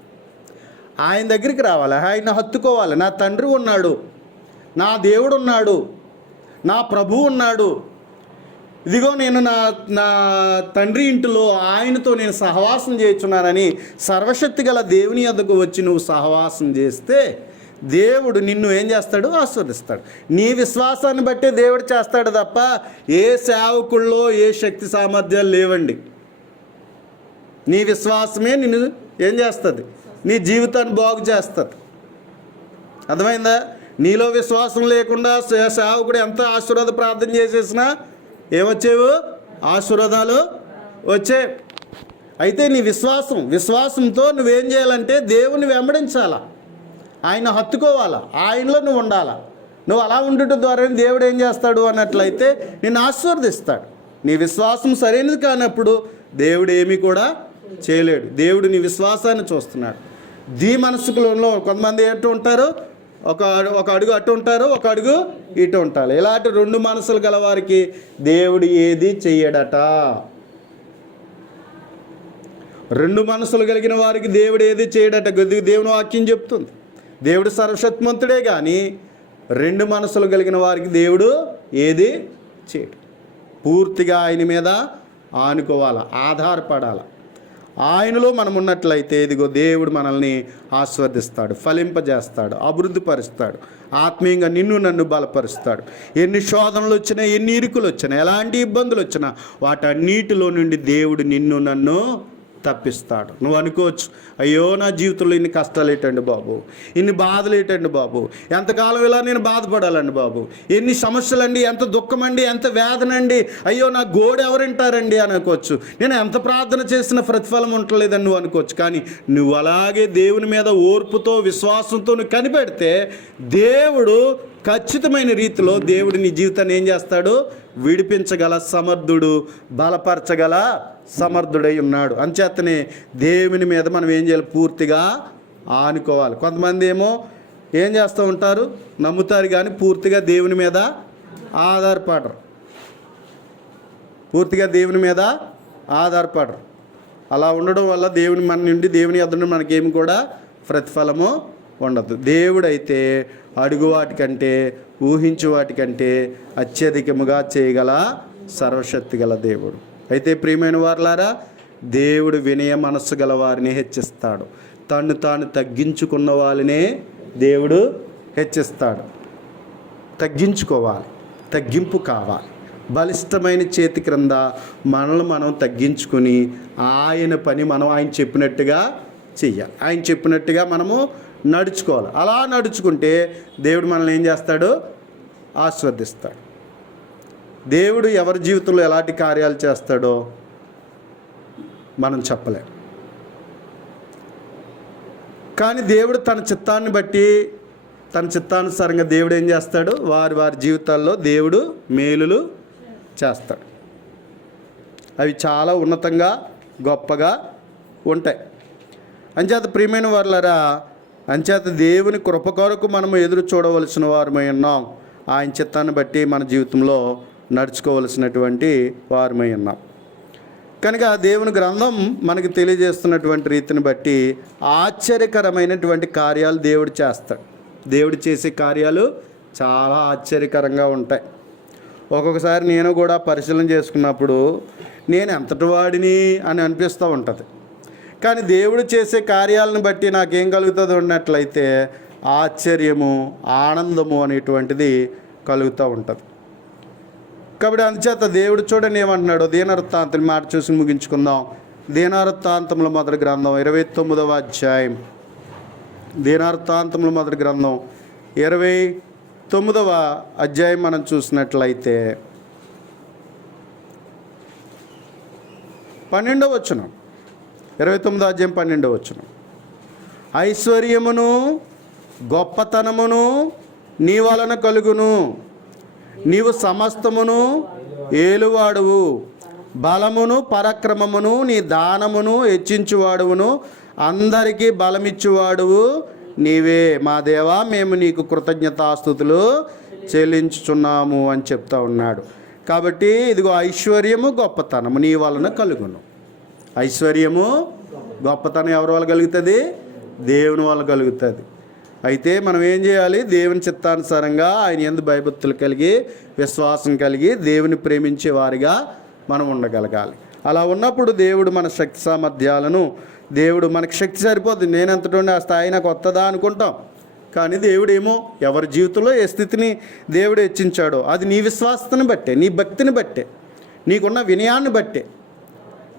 ఆయన దగ్గరికి రావాలి, ఆయన హత్తుకోవాలి. నా తండ్రి ఉన్నాడు, నా దేవుడు ఉన్నాడు, నా ప్రభువు ఉన్నాడు. ఇదిగో నేను నా తండ్రి ఇంటిలో ఆయనతో నేను సహవాసం చేస్తున్నానని సర్వశక్తి గల దేవుని యొద్దకు వచ్చి నువ్వు సహవాసం చేస్తే దేవుడు నిన్ను ఏం చేస్తాడు? ఆశీర్వదిస్తాడు. నీ విశ్వాసాన్ని బట్టే దేవుడు చేస్తాడు తప్ప ఏ సేవకుల్లో ఏ శక్తి సామర్థ్యాలు లేవండి. నీ విశ్వాసమే నిన్ను ఏం చేస్తుంది? నీ జీవితాన్ని బాగు చేస్తుంది. అర్థమైందా? నీలో విశ్వాసం లేకుండా సేవకుడు ఎంత ఆశీర్వాద ప్రార్థన చేసేసినా ఏమొచ్చేవు? ఆశీర్వాదాలు వచ్చే. అయితే నీ విశ్వాసంతో నువ్వేం చేయాలంటే దేవుని వెంబడించాలా, ఆయన హత్తుకోవాలా, ఆయనలో నువ్వు ఉండాలా. నువ్వు అలా ఉండటం ద్వారా దేవుడు ఏం చేస్తాడు అన్నట్లయితే నిన్ను ఆశీర్వదిస్తాడు. నీ విశ్వాసం సరైనది కానప్పుడు దేవుడు ఏమీ కూడా చేయలేడు. దేవుడు నీ విశ్వాసాన్ని చూస్తున్నాడు. మనసుకులలో కొంతమంది ఎటు ఉంటారు? ఒక అడుగు అటు ఉంటారు, ఒక అడుగు ఇటు ఉంటారు. ఇలాంటి రెండు మనసులు గల వారికి దేవుడు ఏది చెయ్యడట. రెండు మనసులు కలిగిన వారికి దేవుడు ఏది చేయడట. దేవుని వాక్యం చెప్తుంది. దేవుడు సర్వశక్తిమంతుడే కానీ రెండు మనసులు కలిగిన వారికి దేవుడు ఏది చేయడు. పూర్తిగా ఆయన మీద ఆనుకోవాలి, ఆధారపడాలి. ఆయనలో మనం ఉన్నట్లయితే ఇదిగో దేవుడు మనల్ని ఆశీర్వదిస్తాడు, ఫలింపజేస్తాడు, అభివృద్ధిపరుస్తాడు, ఆత్మీయంగా నిన్ను నన్ను బలపరుస్తాడు. ఎన్ని శోధనలు వచ్చినా, ఎన్ని ఇరుకులు వచ్చినా, ఎలాంటి ఇబ్బందులు వచ్చినా వాటన్నిటిలో నుండి దేవుడు నిన్ను నన్ను తప్పిస్తాడు. నువ్వు అనుకోవచ్చు, అయ్యో నా జీవితంలో ఇన్ని కష్టాలు ఏంటండి బాబు, ఇన్ని బాధలు ఏంటండి బాబు, ఎంతకాలం ఇలా నేను బాధపడాలండి బాబు, ఎన్ని సమస్యలండి, ఎంత దుఃఖమండి, ఎంత వేదనండి, అయ్యో నా గోడు ఎవరింటారండి అని అనుకోవచ్చు. నేను ఎంత ప్రార్థన చేసిన ప్రతిఫలం ఉండలేదని నువ్వు అనుకోవచ్చు. కానీ నువ్వు అలాగే దేవుని మీద ఓర్పుతో విశ్వాసంతో నువ్వు కనిపెడితే దేవుడు ఖచ్చితమైన రీతిలో దేవుడు నీ జీవితాన్ని ఏం చేస్తాడు? విడిపించగల సమర్థుడు, బలపరచగల సమర్థుడై ఉన్నాడు. అంచేతనే దేవుని మీద మనం ఏం చేయాలి? పూర్తిగా ఆనుకోవాలి. కొంతమంది ఏమో ఏం చేస్తూ ఉంటారు? నమ్ముతారు కానీ పూర్తిగా దేవుని మీద ఆధారపడరు. పూర్తిగా దేవుని మీద ఆధారపడరు. అలా ఉండడం వల్ల మన నుండి దేవుని యొద్ద నుండి మనకేమి కూడా ప్రతిఫలము ఉండదు. దేవుడైతే అడుగు వాటికంటే, ఊహించు వాటికంటే అత్యధికముగా చేయగల సర్వశక్తి గల దేవుడు. అయితే ప్రియమైన వారులారా, దేవుడు వినయ మనస్సు గల వారిని హెచ్చిస్తాడు. తను తాను తగ్గించుకున్న వాళ్ళనే దేవుడు హెచ్చిస్తాడు. తగ్గించుకోవాలి, తగ్గింపు కావాలి. బలిష్టమైన చేతి క్రింద మనల్ని మనం తగ్గించుకుని ఆయన పని మనం ఆయన చెప్పినట్టుగా చెయ్యాలి. ఆయన చెప్పినట్టుగా మనము నడుచుకోవాలి. అలా నడుచుకుంటే దేవుడు మనల్ని ఏం చేస్తాడు? ఆశీర్వదిస్తాడు. దేవుడు ఎవరి జీవితంలో ఎలాంటి కార్యాలు చేస్తాడో మనం చెప్పలేం. కానీ దేవుడు తన చిత్తాన్ని బట్టి, తన చిత్తానుసారంగా దేవుడు ఏం చేస్తాడు? వారి జీవితాల్లో దేవుడు మేలులు చేస్తాడు. అవి చాలా ఉన్నతంగా, గొప్పగా ఉంటాయి. అంచేత ప్రియమైన వారులారా, అంచేత దేవుని కృప కొరకు మనము ఎదురు చూడవలసిన వారమై ఉన్నాం. ఆయన చిత్తాన్ని బట్టి మన జీవితంలో నడుచుకోవలసినటువంటి వారమై ఉన్నాం. కనుక దేవుని గ్రంథం మనకి తెలియజేస్తున్నటువంటి రీతిని బట్టి ఆశ్చర్యకరమైనటువంటి కార్యాలు దేవుడు చేస్తాడు. దేవుడు చేసే కార్యాలు చాలా ఆశ్చర్యకరంగా ఉంటాయి. ఒక్కొక్కసారి నేను కూడా పరిశీలన చేసుకున్నప్పుడు నేను ఎంతటి వాడిని అని అనిపిస్తూ ఉంటుంది. కానీ దేవుడు చేసే కార్యాలను బట్టి నాకేం కలుగుతుంది ఉన్నట్లయితే ఆశ్చర్యము, ఆనందము అనేటువంటిది కలుగుతూ ఉంటుంది. కాబట్టి అందుచేత దేవుడు చూడండి ఏమంటున్నాడు. దీనవృత్తాంతం మాట చూసి ముగించుకుందాం. దీనవృత్తాంతముల మొదటి గ్రంథం 29వ అధ్యాయం. దీనవృత్తాంతముల మొదటి గ్రంథం 29వ అధ్యాయం మనం చూసినట్లయితే 12వ వచనం. 29వ అధ్యాయం 12వ వచనం. ఐశ్వర్యమును గొప్పతనమును నీ వలన కలుగును, నీవు సమస్తమును ఏలువాడువు, బలమును పరాక్రమమును నీ దానమును హెచ్చించువాడువును, అందరికీ బలమిచ్చువాడువు నీవే. మా దేవా, మేము నీకు కృతజ్ఞతాస్తుతులు చెల్లించుచున్నాము అని చెప్తా ఉన్నాడు. కాబట్టి ఇదిగో ఐశ్వర్యము గొప్పతనము నీ వలన కలుగును. ఐశ్వర్యము గొప్పతనం ఎవరి వల్ల కలుగుతుంది? దేవుని వల్ల కలుగుతుంది. అయితే మనం ఏం చేయాలి? దేవుని చిత్తానుసారంగా ఆయన యందు భయభక్తులు కలిగి విశ్వాసం కలిగి దేవుని ప్రేమించే వారిగా మనం ఉండగలగాలి. అలా ఉన్నప్పుడు దేవుడు మన శక్తి సామర్థ్యాలను, దేవుడు మనకి శక్తి సరిపోతుంది, నేనెంతటి ఆ స్థాయి నాకు వస్తుందా అనుకుంటాం. కానీ దేవుడేమో ఎవరి జీవితంలో ఏ స్థితిని దేవుడు హెచ్చించాడో అది నీ విశ్వాసతను బట్టే, నీ భక్తిని బట్టే, నీకున్న వినయాన్ని బట్టే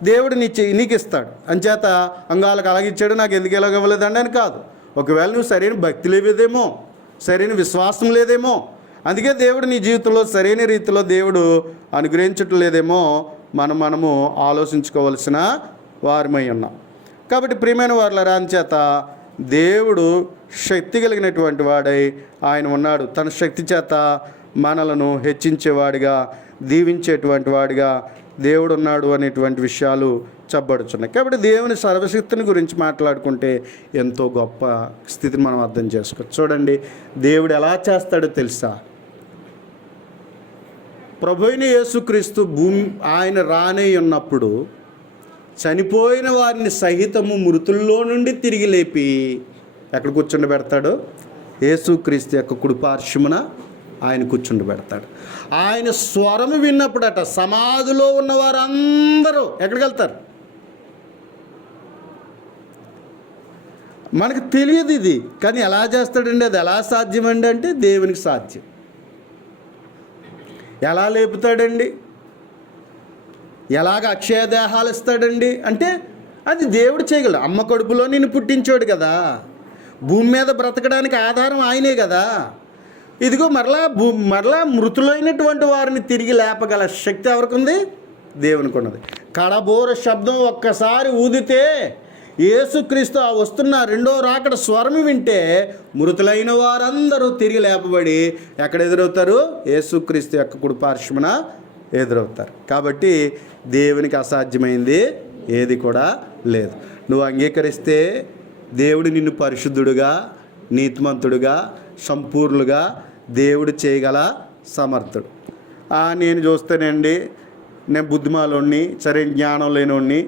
దేవుడు నీకు ఇస్తాడు. అంచేత అంగాలకు అలాగిచ్చాడు నాకు ఎందుకు ఎలాగవ్వలేదండి అని కాదు. ఒకవేళ నువ్వు సరైన భక్తి లేదేమో, సరైన విశ్వాసం లేదేమో, అందుకే దేవుడు నీ జీవితంలో సరైన రీతిలో దేవుడు అనుగ్రహించటం లేదేమో మనము ఆలోచించుకోవలసిన వారమై ఉన్నాం. కాబట్టి ప్రియమైన వారులారా, అంచేత దేవుడు శక్తి కలిగినటువంటి వాడై ఆయన ఉన్నాడు. తన శక్తి చేత మనలను హెచ్చించేవాడిగా, దీవించేటువంటి వాడిగా దేవుడు ఉన్నాడు అనేటువంటి విషయాలు చెప్పబడుచున్నాయి. కాబట్టి దేవుని సర్వశక్తిని గురించి మాట్లాడుకుంటే ఎంతో గొప్ప స్థితిని మనం అర్థం చేసుకోవచ్చు. చూడండి, దేవుడు ఎలా చేస్తాడో తెలుసా? ప్రభువైన యేసుక్రీస్తు ఆయన రానై ఉన్నప్పుడు చనిపోయిన వారిని సహితము మృతుల్లో నుండి తిరిగి లేపి ఎక్కడ కూర్చుండబెడతాడు? యేసుక్రీస్తు యొక్క కుడిపార్శ్వమున ఆయన కూర్చుండబెడతాడు. ఆయన స్వరం విన్నప్పుడట సమాధిలో ఉన్న వారందరూ ఎక్కడికి వెళ్తారు? మనకు తెలియదు ఇది, కానీ ఎలా చేస్తాడండి? అది ఎలా సాధ్యమండి అంటే దేవునికి సాధ్యం. ఎలా లేపుతాడండి? ఎలాగ అక్షయ దేహాలు ఇస్తాడండి అంటే అది దేవుడు చేయగలడు. అమ్మ కడుపులో నిన్ను పుట్టించాడు కదా, భూమి మీద బ్రతకడానికి ఆధారం ఆయనే కదా. ఇదిగో మరలా మృతులైనటువంటి వారిని తిరిగి లేపగల శక్తి ఎవరికి ఉంది? దేవునికి ఉన్నది. కడబోర శబ్దం ఒక్కసారి ఊదితే యేసుక్రీస్తు ఆ వస్తున్న రెండో రాకడ స్వరం వింటే మృతులైన వారందరూ తిరిగి లేపబడి ఎక్కడ ఎదురవుతారు? యేసుక్రీస్తు యొక్క కుడిపార్శ్వమున ఎదురవుతారు. కాబట్టి దేవునికి అసాధ్యమైంది ఏది కూడా లేదు. నువ్వు అంగీకరిస్తే దేవుడు నిన్ను పరిశుద్ధుడుగా, నీతిమంతుడుగా, సంపూర్ణులుగా దేవుడు చేయగల సమర్థుడు. నేను చూస్తేనండి, నేను బుద్ధిమాలోని, సరైన జ్ఞానం లేనోడిని,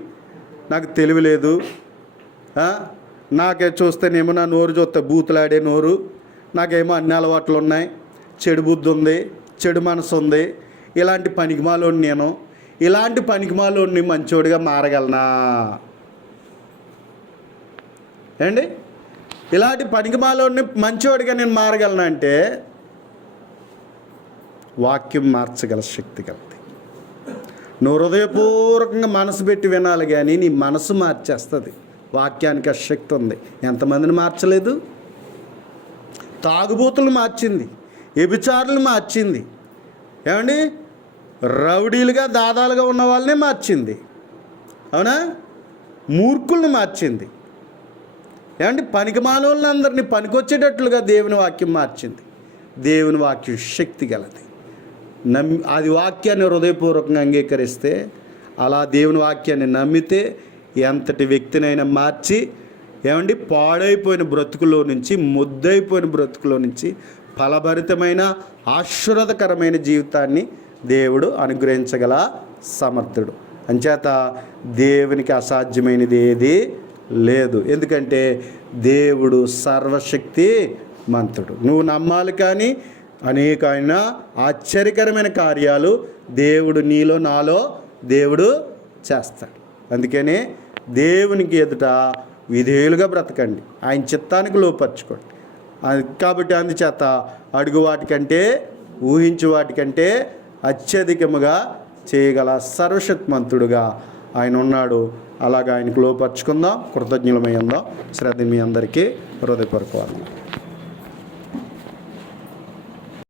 నాకు తెలివి లేదు, నాకే చూస్తేనేమో నా నోరు చూస్తే బూతులాడే నోరు, నాకేమో అన్ని అలవాట్లు ఉన్నాయి, చెడు బుద్ధి ఉంది, చెడు మనసు ఉంది, ఇలాంటి పనికిమాలోని నేను, ఇలాంటి పనికిమాలోని మంచోడిగా మారగలనా ఏండి? ఇలాంటి పనికిమాలోని మంచోడిగా నేను మారగలనా అంటే వాక్యం మార్చగల శక్తి కలది. నువ్వు హృదయపూర్వకంగా మనసు పెట్టి వినాలి, కానీ నీ మనసు మార్చేస్తుంది. వాక్యానికి ఆ శక్తి ఉంది. ఎంతమందిని మార్చలేదు? తాగుబోతులు మార్చింది, వ్యభిచారులు మార్చింది, ఏమండి రౌడీలుగా దాదాలుగా ఉన్న వాళ్ళనే మార్చింది, అవునా? మూర్ఖుల్ని మార్చింది, ఏమండి పనికిమాలోళ్ళందరినీ పనికొచ్చేటట్లుగా దేవుని వాక్యం మార్చింది. దేవుని వాక్యం శక్తి గలది. అది వాక్యాన్ని హృదయపూర్వకంగా అంగీకరిస్తే, అలా దేవుని వాక్యాన్ని నమ్మితే ఎంతటి వ్యక్తినైనా మార్చి, ఏమండి పాడైపోయిన బ్రతుకులో నుంచి, ముద్దైపోయిన బ్రతుకులో నుంచి ఫలభరితమైన ఆశీర్వాదకరమైన జీవితాన్ని దేవుడు అనుగ్రహించగల సమర్థుడు. అంచేత దేవునికి అసాధ్యమైనది ఏది లేదు. ఎందుకంటే దేవుడు సర్వశక్తి మంతుడు. నువ్వు నమ్మాలి, కానీ అనేకమైన ఆశ్చర్యకరమైన కార్యాలు దేవుడు నీలో నాలో దేవుడు చేస్తాడు. అందుకనే దేవునికి ఎదుట విధేయులుగా బ్రతకండి, ఆయన చిత్తానికి లోపరుచుకోండి. కాబట్టి అందుచేత అడుగు వాటికంటే ఊహించు వాటికంటే అత్యధికముగా చేయగల సర్వశక్తిమంతుడుగా ఆయన ఉన్నాడు. అలాగా ఆయనకు లోపరుచుకుందాం, కృతజ్ఞులమై ఉందాం. శ్రద్ధ మీ అందరికీ హృదయపూర్వక వందనాలు.